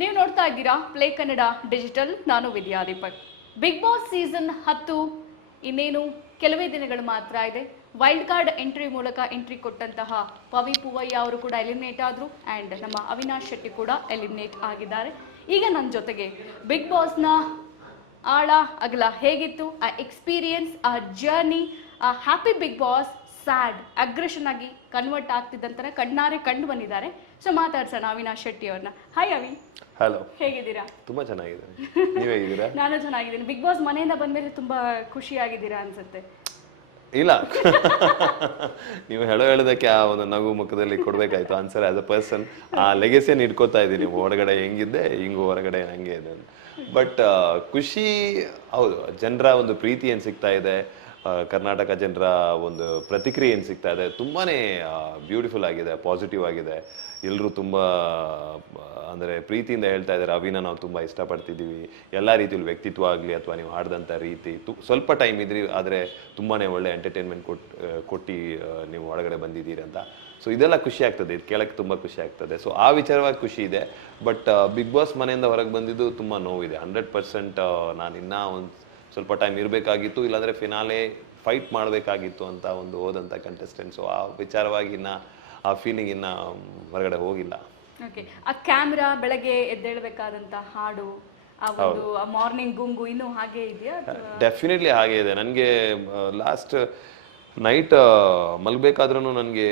ನೀವು ನೋಡ್ತಾ ಇದ್ದೀರಾ ಪ್ಲೇ ಕನ್ನಡ ಡಿಜಿಟಲ್. ನಾನು ವಿದ್ಯಾ ದೀಪಕ್. ಬಿಗ್ ಬಾಸ್ ಸೀಸನ್ 10 ಇನ್ನೇನು ಕೆಲವೇ ದಿನಗಳು ಮಾತ್ರ ಇದೆ. ವೈಲ್ಡ್ ಕಾರ್ಡ್ ಎಂಟ್ರಿ ಮೂಲಕ ಎಂಟ್ರಿ ಕೊಟ್ಟಂತಹ ಪವಿ ಪೂವಯ್ಯ ಅವರು ಕೂಡ ಎಲಿಮಿನೇಟ್ ಆದ್ರು ಅಂಡ್ ನಮ್ಮ ಅವಿನಾಶ್ ಶೆಟ್ಟಿ ಕೂಡ ಎಲಿಮಿನೇಟ್ ಆಗಿದ್ದಾರೆ. ಈಗ ನನ್ನ ಜೊತೆಗೆ ಬಿಗ್ ಬಾಸ್ನ ಆಳ ಅಗಲ ಹೇಗಿತ್ತು, ಆ ಎಕ್ಸ್ಪೀರಿಯನ್ಸ್, ಆ ಜರ್ನಿ, ಆ happy Bigg Boss sad aggression ಆಗಿ ಕನ್ವರ್ಟ್ ಆಗ್ತಿದ್ದಂತರ ಕಣ್ಣಾರೆ ಕಂಡು ಬಂದಿದ್ದಾರೆ. ಸೊ ಮಾತಾಡ್ಸೋಣ ಅವಿನಾಶ್ ಶೆಟ್ಟಿ ಅವ್ರನ್ನ. ಹಾಯ್ ಅವಿ. ಹಲೋ, ಹೇಗಿದ್ದೀರಾ? ತುಂಬಾ ಚೆನ್ನಾಗಿದ್ದೀನಿ. ನೀವು ಹೇಗಿದ್ದೀರಾ? ನಾನು ಚೆನ್ನಾಗಿದ್ದೀನಿ. ಬಿಗ್ ಬಾಸ್ ಮನೆಯಿಂದ ಬಂದ್ಮೇಲೆ ತುಂಬಾ ಖುಷಿಯಾಗಿದ್ದೀರಾ ಅನ್ಸುತ್ತೆ. ಇಲ್ಲ, ನೀವು ಹೇಳೋದಕ್ಕೆ ಆ ಒಂದು ನಗು ಮುಖದಲ್ಲಿ ಕೊಡ್ಬೇಕಾಯ್ತು ಆನ್ಸರ್. ಆಸ್ ಅ ಪರ್ಸನ್ ಆ ಲೆಗೆಸಿಯನ್ನು ಇಟ್ಕೋತಾ ಇದ್ದೀನಿ. ಹೊರಗಡೆ ಹೆಂಗಿದ್ದೆ ಹಿಂಗು ಹೊರಗಡೆ ಹಂಗೆ ಇದೆ. ಬಟ್ ಖುಷಿ ಹೌದು, ಜನರ ಒಂದು ಪ್ರೀತಿ ಏನು ಸಿಗ್ತಾ ಇದೆ, ಕರ್ನಾಟಕ ಜನರ ಒಂದು ಪ್ರತಿಕ್ರಿಯೆ ಏನು ಸಿಗ್ತಾ ಇದೆ, ತುಂಬಾನೇ ಬ್ಯೂಟಿಫುಲ್ ಆಗಿದೆ, ಪಾಸಿಟಿವ್ ಆಗಿದೆ. ಎಲ್ಲರೂ ತುಂಬ ಅಂದರೆ ಪ್ರೀತಿಯಿಂದ ಹೇಳ್ತಾ ಇದ್ದಾರೆ ಅವಿನ ನಾವು ತುಂಬ ಇಷ್ಟಪಡ್ತಿದ್ದೀವಿ, ಎಲ್ಲ ರೀತಿಯಲ್ಲಿ ವ್ಯಕ್ತಿತ್ವ ಆಗಲಿ ಅಥವಾ ನೀವು ಆಡಿದಂಥ ರೀತಿ ಸ್ವಲ್ಪ ಟೈಮ್ ಇದ್ರಿ ಆದರೆ ತುಂಬಾ ಒಳ್ಳೆ ಎಂಟರ್ಟೈನ್ಮೆಂಟ್ ಕೊಟ್ಟು ನೀವು ಒಳಗಡೆ ಬಂದಿದ್ದೀರಿ ಅಂತ. ಸೊ ಇದೆಲ್ಲ ಖುಷಿ ಆಗ್ತದೆ, ಇದು ಕೇಳಕ್ಕೆ ತುಂಬ ಖುಷಿ ಆಗ್ತದೆ. ಸೊ ಆ ವಿಚಾರವಾಗಿ ಖುಷಿ ಇದೆ. ಬಟ್ ಬಿಗ್ ಬಾಸ್ ಮನೆಯಿಂದ ಹೊರಗೆ ಬಂದಿದ್ದು ತುಂಬ ನೋವಿದೆ. 100% ನಾನು ಇನ್ನೂ ಒಂದು ಸ್ವಲ್ಪ ಟೈಮ್ ಇರಬೇಕಾಗಿತ್ತು, ಇಲ್ಲಾಂದರೆ ಫಿನಾಲೆ ಫೈಟ್ ಮಾಡಬೇಕಾಗಿತ್ತು ಅಂತ ಒಂದು ಹೋದಂಥ ಕಂಟೆಸ್ಟೆಂಟ್. ಸೊ ಆ ವಿಚಾರವಾಗಿ ಇನ್ನು ಆ ಫೀಲಿಂಗ್ ಇನ್ನು ಹೊರಗಡೆ ಹೋಗಿಲ್ಲ. ಓಕೆ, ಆ ಕ್ಯಾಮ್ರಾ ಬೆಳಗ್ಗೆ ಎದ್ದೇಳಬೇಕಾದಂತ ಹಾಡು, ಆ ಒಂದು ಮಾರ್ನಿಂಗ್ ಗುಂಗು ಇನ್ನೂ ಹಾಗೆ ಇದೆಯಾ? ಡೆಫಿನೆಟ್ಲಿ ಹಾಗೆ ಇದೆ. ನನಗೆ ಲಾಸ್ಟ್ ನೈಟ್ ಮಲಗಬೇಕಾದ್ರೂ ನನಗೆ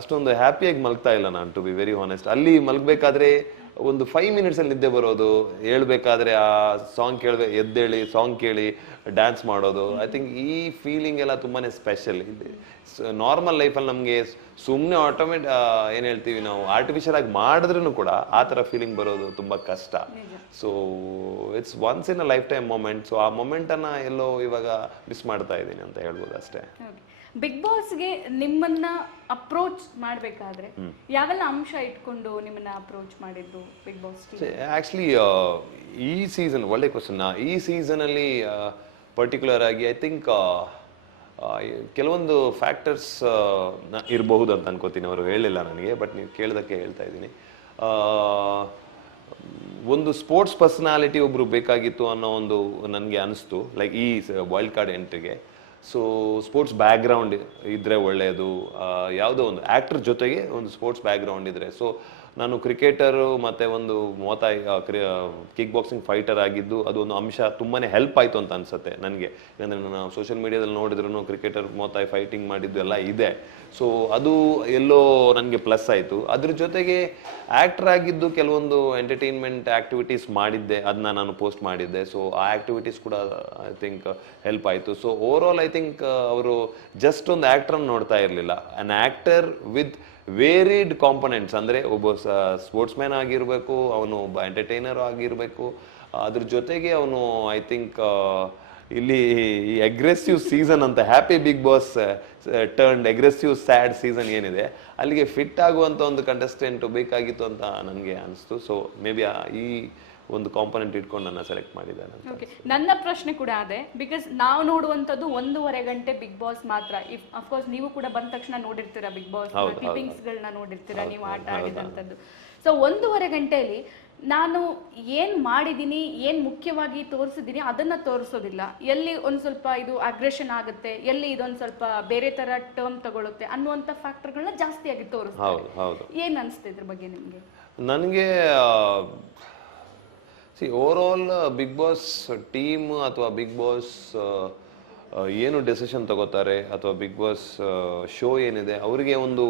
ಅಷ್ಟೊಂದು ಹ್ಯಾಪಿಯಾಗಿ ಮಲಗ್ತಾ ಇಲ್ಲ ನಾನು, ಟು ಬಿ ವೆರಿ ಹಾನೆಸ್ಟ್. ಅಲ್ಲಿ ಮಲಗಬೇಕಾದ್ರೆ ಒಂದು 5 ಮಿನಿಟ್ಸಲ್ಲಿ ನಿದ್ದೆ ಬರೋದು, ಹೇಳ್ಬೇಕಾದ್ರೆ ಆ ಸಾಂಗ್ ಎದ್ದೇಳಿ ಸಾಂಗ್ ಕೇಳಿ ಡ್ಯಾನ್ಸ್ ಮಾಡೋದು. ಐ ಥಿಂಕ್ ಈ ಫೀಲಿಂಗ್ ಎಲ್ಲ ತುಂಬಾ ಸ್ಪೆಷಲ್. ನಾರ್ಮಲ್ ಲೈಫಲ್ಲಿ ನಮಗೆ ಸುಮ್ಮನೆ ಏನು ಹೇಳ್ತೀವಿ ನಾವು, ಆರ್ಟಿಫಿಷಿಯಲ್ ಆಗಿ ಮಾಡಿದ್ರೂ ಕೂಡ ಆ ಥರ ಫೀಲಿಂಗ್ ಬರೋದು ತುಂಬ ಕಷ್ಟ. So it's once in a life time moment. So ಆ ಮೊಮೆಂಟನ್ನು ಎಲ್ಲೋ ಇವಾಗ ಮಿಸ್ ಮಾಡ್ತಾ ಇದ್ದೀನಿ ಅಂತ ಹೇಳ್ಬೋದು ಅಷ್ಟೇ. ಬಿಗ್ ಬಾಸ್ಗೆ ನಿಮ್ಮನ್ನ ಅಪ್ರೋಚ್ ಮಾಡಬೇಕಾದ್ರೆ ಯಾವೆಲ್ಲ ಅಂಶ ಇಟ್ಕೊಂಡು ನಿಮ್ಮನ್ನ ಅಪ್ರೋಚ್ ಮಾಡಿದ್ದು ಬಿಗ್ ಬಾಸ್? ಆಕ್ಚುಲಿ ಈ ಸೀಸನ್ ಒಳ್ಳೆ ಕ್ವಶನ್. ಈ ಸೀಸನಲ್ಲಿ ಪರ್ಟಿಕ್ಯುಲರ್ ಆಗಿ ಐ ಥಿಂಕ್ ಕೆಲವೊಂದು ಫ್ಯಾಕ್ಟರ್ಸ್ ಇರಬಹುದು ಅಂತ ಅನ್ಕೋತೀನಿ. ಅವರು ಹೇಳಿಲ್ಲ ನನಗೆ, ಬಟ್ ನೀವು ಕೇಳಿದಕ್ಕೆ ಹೇಳ್ತಾ ಇದ್ದೀನಿ. ಒಂದು ಸ್ಪೋರ್ಟ್ಸ್ ಪರ್ಸನಾಲಿಟಿ ಒಬ್ರು ಬೇಕಾಗಿತ್ತು ಅನ್ನೋ ಒಂದು ನನಗೆ ಅನಿಸ್ತು, ಲೈಕ್ ಈ ವೈಲ್ಡ್ ಕಾರ್ಡ್ ಎಂಟ್ರಿಗೆ. ಸೊ ಸ್ಪೋರ್ಟ್ಸ್ ಬ್ಯಾಕ್ಗ್ರೌಂಡ್ ಇದ್ದರೆ ಒಳ್ಳೆಯದು. ಯಾವುದೋ ಒಂದು ಆ್ಯಕ್ಟರ್ ಜೊತೆಗೆ ಒಂದು ಸ್ಪೋರ್ಟ್ಸ್ ಬ್ಯಾಕ್ಗ್ರೌಂಡ್ ಇದ್ದರೆ. ಸೊ ನಾನು ಕ್ರಿಕೆಟರು ಮತ್ತು ಒಂದು ಕಿಕ್ ಬಾಕ್ಸಿಂಗ್ ಫೈಟರ್ ಆಗಿದ್ದು ಅದು ಒಂದು ಅಂಶ ತುಂಬಾ ಹೆಲ್ಪ್ ಆಯಿತು ಅಂತ ಅನಿಸುತ್ತೆ ನನಗೆ. ಯಾಕಂದರೆ ನಾನು ಸೋಷಿಯಲ್ ಮೀಡಿಯಾದಲ್ಲಿ ನೋಡಿದ್ರು ಕ್ರಿಕೆಟರ್ ಮೊತಾಯಿ ಫೈಟಿಂಗ್ ಮಾಡಿದ್ದು ಎಲ್ಲ ಇದೆ. ಸೊ ಅದು ಎಲ್ಲೋ ನನಗೆ ಪ್ಲಸ್ ಆಯಿತು. ಅದ್ರ ಜೊತೆಗೆ ಆ್ಯಕ್ಟರ್ ಆಗಿದ್ದು ಕೆಲವೊಂದು ಎಂಟರ್ಟೈನ್ಮೆಂಟ್ ಆ್ಯಕ್ಟಿವಿಟೀಸ್ ಮಾಡಿದ್ದೆ, ಅದನ್ನ ನಾನು ಪೋಸ್ಟ್ ಮಾಡಿದ್ದೆ. ಸೊ ಆ ಆ್ಯಕ್ಟಿವಿಟೀಸ್ ಕೂಡ ಐ ಥಿಂಕ್ ಹೆಲ್ಪ್ ಆಯಿತು. So over all I think ಅವರು ಜಸ್ಟ್ ಒಂದು ಆ್ಯಕ್ಟ್ರನ್ನು ನೋಡ್ತಾ ಇರಲಿಲ್ಲ, an actor with varied components. ಅಂದರೆ ಒಬ್ಬ ಸ್ಪೋರ್ಟ್ಸ್ ಮ್ಯಾನ್ ಆಗಿರಬೇಕು, ಅವನು ಒಬ್ಬ ಎಂಟರ್ಟೈನರ್ ಆಗಿರಬೇಕು, ಅದ್ರ ಜೊತೆಗೆ ಅವನು ಐ ಥಿಂಕ್ ಇಲ್ಲಿ ಈ ಅಗ್ರೆಸಿವ್ ಸೀಸನ್ ಅಂತ happy Bigg Boss turned aggressive sad season ಏನಿದೆ ಅಲ್ಲಿಗೆ ಫಿಟ್ ಆಗುವಂಥ ಒಂದು ಕಂಟೆಸ್ಟೆಂಟ್ ಬೇಕಾಗಿತ್ತು ಅಂತ ನನಗೆ ಅನಿಸ್ತು. ಸೊ ಮೇ ಬಿ ಈ ಒಂದು ಕಾಂಪೊನೆಂಟ್ ಇಟ್ಕೊಂಡು ನನ್ನ ಸೆಲೆಕ್ಟ್ ಮಾಡಿದ್ದಾರೆ. ಓಕೆ, ನನ್ನ ಪ್ರಶ್ನೆ ಕೂಡ ಅದೇ. ಬಿಕಾಸ್ ನಾವು ನೋಡುವಂಥದ್ದು 1.5 ಗಂಟೆ ಬಿಗ್ ಬಾಸ್ ಮಾತ್ರ. ಇಫ್ ಅಫ್ಕೋರ್ಸ್ ನೀವು ಕೂಡ ಬಂದ ತಕ್ಷಣ ನೋಡಿರ್ತೀರಾ ಬಿಗ್ ಬಾಸ್ ಕ್ಲಿಪ್ಪಿಂಗ್ಸ್ಗಳನ್ನ ನೋಡಿರ್ತೀರಾ, ನೀವು ಆಟ ಆಡಿದಂಥದ್ದು. ಸೊ 1.5 ಗಂಟೆಯಲ್ಲಿ ನಾನು ಏನ್ ಮಾಡಿದ್ದೀನಿ, ಏನ್ ಮುಖ್ಯವಾಗಿ ತೋರಿಸಿದ್ದೀನಿ ಅದನ್ನ ತೋರಿಸೋದಿಲ್ಲ. ಎಲ್ಲಿ ಒಂದ್ ಸ್ವಲ್ಪ ಇದು ಅಗ್ರೆಷನ್ ಆಗುತ್ತೆ, ಎಲ್ಲಿ ಇದೊಂದ್ ಸ್ವಲ್ಪ ಬೇರೆ ತರ ಟರ್ಮ್ ತಗೊಳುತ್ತೆ ಅನ್ನುವಂಥ ಫ್ಯಾಕ್ಟರ್ಗಳನ್ನ ಜಾಸ್ತಿಯಾಗಿ ತೋರಿಸ್ತಾರೆ. ಏನ್ ಅನಿಸ್ತಾ ಇದ್ರ ಬಗ್ಗೆ ನಿಮ್ಗೆ? ನನಗೆ over all Bigg Boss team ಅಥವಾ ಬಿಗ್ ಬಾಸ್ ಏನು ಡೆಸಿಷನ್ ತಗೋತಾರೆ ಅಥವಾ ಬಿಗ್ ಬಾಸ್ ಶೋ ಏನಿದೆ ಅವರಿಗೆ ಒಂದು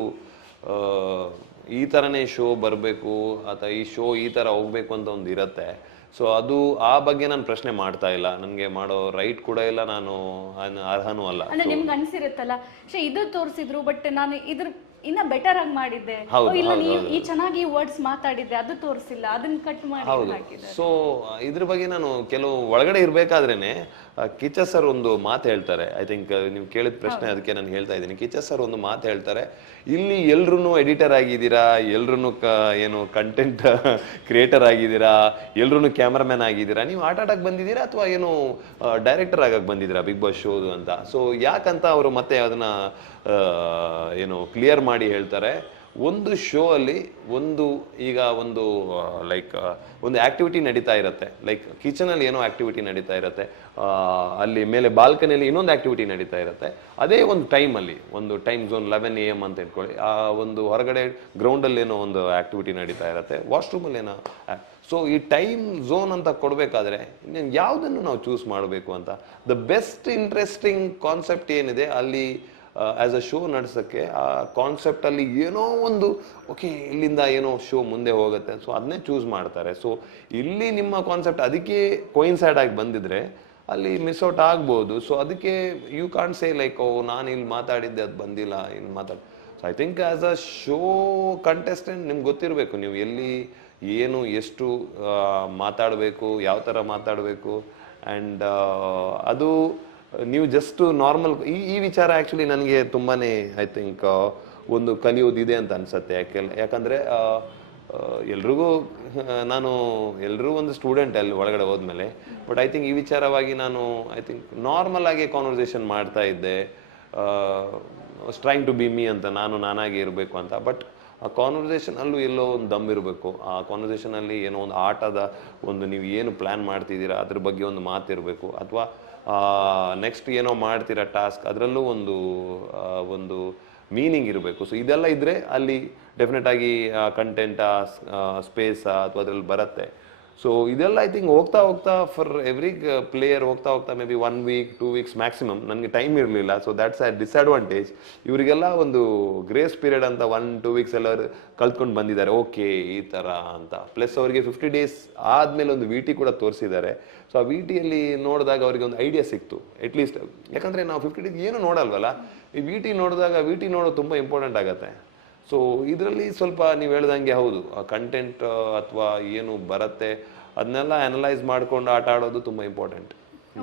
ಈ ಥರನೇ ಶೋ ಬರಬೇಕು ಅಥವಾ ಈ ಶೋ ಈ ಥರ ಹೋಗ್ಬೇಕು ಅಂತ ಒಂದು ಇರುತ್ತೆ. ಸೊ ಅದು ಆ ಬಗ್ಗೆ ನಾನು ಪ್ರಶ್ನೆ ಮಾಡ್ತಾ ಇಲ್ಲ, ನನಗೆ ಮಾಡೋ ರೈಟ್ ಕೂಡ ಇಲ್ಲ, ನಾನು ಅರ್ಹನೂ ಅಲ್ಲ. ಅಂದ್ರೆ ನಿಮ್ಗೆ ಅನ್ಸಿರುತ್ತಲ್ಲ, ಇದು ತೋರಿಸಿದ್ರು ಬಟ್ ನಾನು ಇದ್ರ ಇನ್ನ ಬೆಟರ್ ಆಗಿ ಮಾಡಿದ್ದೆ, ಇಲ್ಲ ನೀವು ಈ ಚೆನ್ನಾಗಿ ವರ್ಡ್ಸ್ ಮಾತಾಡಿದ್ದೆ ಅದು ತೋರಿಸಿಲ್ಲ, ಅದನ್ನ ಕಟ್ ಮಾಡಿ ಹಾಕಿದ್ದಾರೆ. ಸೊ ಇದ್ರ ಬಗ್ಗೆ ನಾನು ಕೆಲವು ಒಳಗಡೆ ಇರ್ಬೇಕಾದ್ರೇನೆ ಕಿಚ್ಚ ಸರ್ ಒಂದು ಮಾತು ಹೇಳ್ತಾರೆ. ಐ ಥಿಂಕ್ ನೀವು ಕೇಳಿದ ಪ್ರಶ್ನೆ ಅದಕ್ಕೆ ನಾನು ಹೇಳ್ತಾ ಇದ್ದೀನಿ. ಕಿಚ್ಚ ಸರ್ ಒಂದು ಮಾತು ಹೇಳ್ತಾರೆ, ಇಲ್ಲಿ ಎಲ್ರು ಎಡಿಟರ್ ಆಗಿದ್ದೀರಾ, ಎಲ್ರು ಏನು ಕಂಟೆಂಟ್ ಕ್ರಿಯೇಟರ್ ಆಗಿದ್ದೀರಾ, ಎಲ್ರು ಕ್ಯಾಮ್ರಾಮ್ಯಾನ್ ಆಗಿದ್ದೀರಾ, ನೀವು ಆಟ ಆಡಕ್ಕೆ ಬಂದಿದ್ದೀರಾ ಅಥವಾ ಏನು ಡೈರೆಕ್ಟರ್ ಆಗಕ್ಕೆ ಬಂದಿದ್ದೀರಾ ಬಿಗ್ ಬಾಸ್ ಶೋದು ಅಂತ. ಸೊ ಯಾಕಂತ ಅವರು ಮತ್ತೆ ಅದನ್ನ ಏನು ಕ್ಲಿಯರ್ ಮಾಡಿ ಹೇಳ್ತಾರೆ, ಒಂದು ಶೋ ಅಲ್ಲಿ ಈಗ ಒಂದು ಲೈಕ್ ಒಂದು ಆಕ್ಟಿವಿಟಿ ನಡೀತಾ ಇರುತ್ತೆ, ಲೈಕ್ ಕಿಚನ್ ಅಲ್ಲಿ ಏನೋ ಆಕ್ಟಿವಿಟಿ ನಡೀತಾ ಇರುತ್ತೆ, ಅಲ್ಲಿ ಮೇಲೆ ಬಾಲ್ಕನಿಯಲ್ಲಿ ಇನ್ನೊಂದು ಆಕ್ಟಿವಿಟಿ ನಡೀತಾ ಇರುತ್ತೆ. ಅದೇ ಒಂದು ಟೈಮಲ್ಲಿ ಒಂದು ಟೈಮ್ ಝೋನ್ 11 AM ಅಂತ ಇಟ್ಕೊಳ್ಳಿ, ಆ ಒಂದು ಹೊರಗಡೆ ಗ್ರೌಂಡಲ್ಲಿ ಏನೋ ಒಂದು ಆಕ್ಟಿವಿಟಿ ನಡೀತಾ ಇರುತ್ತೆ, ವಾಶ್ರೂಮಲ್ಲಿ ಏನೋ. ಸೊ ಈ ಟೈಮ್ ಝೋನ್ ಅಂತ ಕೊಡಬೇಕಾದ್ರೆ ಯಾವುದನ್ನು ನಾವು ಚೂಸ್ ಮಾಡಬೇಕು ಅಂತ, ದ ಬೆಸ್ಟ್ ಇಂಟ್ರೆಸ್ಟಿಂಗ್ ಕಾನ್ಸೆಪ್ಟ್ ಏನಿದೆ ಅಲ್ಲಿ ಆಸ್ ಅ ಶೋ ನಡೆಸೋಕ್ಕೆ, ಆ ಕಾನ್ಸೆಪ್ಟಲ್ಲಿ ಏನೋ ಒಂದು ಓಕೆ ಇಲ್ಲಿಂದ ಏನೋ ಶೋ ಮುಂದೆ ಹೋಗುತ್ತೆ, ಸೊ ಅದನ್ನೇ ಚೂಸ್ ಮಾಡ್ತಾರೆ. ಸೊ ಇಲ್ಲಿ ನಿಮ್ಮ ಕಾನ್ಸೆಪ್ಟ್ ಅದಕ್ಕೆ ಕೊಯಿನ್ಸೈಡ್ ಆಗಿ ಬಂದಿದ್ರೆ ಅಲ್ಲಿ ಮಿಸ್ ಔಟ್ ಆಗ್ಬೋದು. ಸೊ ಅದಕ್ಕೆ ಯು ಕಾಂಟ್ ಸೇ ಲೈಕ್ ಓ ನಾನು ಇಲ್ಲಿ ಮಾತಾಡಿದ್ದೆ ಅದು ಬಂದಿಲ್ಲ, ಇಲ್ಲಿ so I think as a show contestant ನಿಮ್ಗೆ ಗೊತ್ತಿರಬೇಕು ನೀವು ಎಲ್ಲಿ ಏನು ಎಷ್ಟು ಮಾತಾಡಬೇಕು, ಯಾವ ಥರ ಮಾತಾಡಬೇಕು. ಆ್ಯಂಡ್ ಅದು ನೀವು ಜಸ್ಟ್ ನಾರ್ಮಲ್ ಈ ವಿಚಾರ ಆ್ಯಕ್ಚುಲಿ ನನಗೆ ತುಂಬಾ ಐ ಥಿಂಕ್ ಒಂದು ಕಲಿಯೋದಿದೆ ಅಂತ ಅನ್ಸುತ್ತೆ. ಯಾಕಂದರೆ ಎಲ್ರಿಗೂ ಎಲ್ಲರೂ ಒಂದು ಸ್ಟೂಡೆಂಟ್ ಅಲ್ಲಿ ಒಳಗಡೆ ಹೋದ್ಮೇಲೆ, ಬಟ್ ಐ ಥಿಂಕ್ ಈ ವಿಚಾರವಾಗಿ ನಾನು ಐ ಥಿಂಕ್ ನಾರ್ಮಲ್ ಆಗಿ ಕಾನ್ವರ್ಸೇಷನ್ ಮಾಡ್ತಾ ಇದ್ದೆ, ಟ್ರೈಂಗ್ ಟು ಬಿ ಮೀ ಅಂತ, ನಾನಾಗಿ ಇರಬೇಕು ಅಂತ. ಬಟ್ ಆ ಕಾನ್ವರ್ಸೇಷನ್ ಅಲ್ಲೂ ಎಲ್ಲೋ ಒಂದು ದಮ್ ಇರಬೇಕು, ಆ ಕಾನ್ವರ್ಸೇಷನ್ ಅಲ್ಲಿ ಏನೋ ಒಂದು ಆಟದ ಒಂದು ನೀವು ಏನು ಪ್ಲಾನ್ ಮಾಡ್ತಿದ್ದೀರಾ ಅದ್ರ ಬಗ್ಗೆ ಒಂದು ಮಾತಿರಬೇಕು, ಅಥವಾ ನೆಕ್ಸ್ಟ್ ಏನೋ ಮಾಡ್ತೀರಾ ಟಾಸ್ಕ್ ಅದರಲ್ಲೂ ಒಂದು ಮೀನಿಂಗ್ ಇರಬೇಕು. ಸೊ ಇದೆಲ್ಲ ಇದ್ರೆ ಅಲ್ಲಿ ಡೆಫಿನೆಟ್ ಆಗಿ ಕಂಟೆಂಟ್ ಸ್ಪೇಸ್ ಅಥವಾ ಅದ್ರಲ್ಲಿ ಬರುತ್ತೆ. ಸೊ ಇದೆಲ್ಲ ಐ ಥಿಂಕ್ ಹೋಗ್ತಾ ಫಾರ್ ಎವ್ರಿ ಪ್ಲೇಯರ್ ಹೋಗ್ತಾ may be 1 week 2 weeks maximum. ನನಗೆ ಟೈಮ್ ಇರಲಿಲ್ಲ, ಸೊ ದ್ಯಾಟ್ಸ್ ಅ ಡಿಸ್ಅಡ್ವಾಂಟೇಜ್. ಇವರಿಗೆಲ್ಲ ಒಂದು ಗ್ರೇಸ್ ಪೀರಿಯಡ್ ಅಂತ 1-2 weeks ಎಲ್ಲ ಕಲ್ತ್ಕೊಂಡು ಬಂದಿದ್ದಾರೆ, ಓಕೆ ಈ ಥರ ಅಂತ. ಪ್ಲಸ್ ಅವರಿಗೆ 50 days ಆದಮೇಲೆ ಒಂದು VT ಕೂಡ ತೋರಿಸಿದ್ದಾರೆ. ಸೊ ಆ VTಯಲ್ಲಿ ನೋಡಿದಾಗ ಅವರಿಗೆ ಒಂದು ಐಡಿಯಾ ಸಿಕ್ತು ಅಟ್ಲೀಸ್ಟ್. ಯಾಕಂದರೆ ನಾವು 50 days ಏನು ನೋಡಲ್ವಲ್ಲ, ಈ VT ನೋಡಿದಾಗ VT ನೋಡೋದು ತುಂಬ ಇಂಪಾರ್ಟೆಂಟ್ ಆಗುತ್ತೆ. ಸೊ ಇದರಲ್ಲಿ ಸ್ವಲ್ಪ ನೀವು ಹೇಳ್ದಂಗೆ ಹೌದು, ಕಂಟೆಂಟ್ ಅಥವಾ ಏನು ಬರುತ್ತೆ ಅದನ್ನೆಲ್ಲ ಅನಲೈಸ್ ಮಾಡ್ಕೊಂಡು ಆಟ ಆಡೋದು ತುಂಬ ಇಂಪಾರ್ಟೆಂಟ್.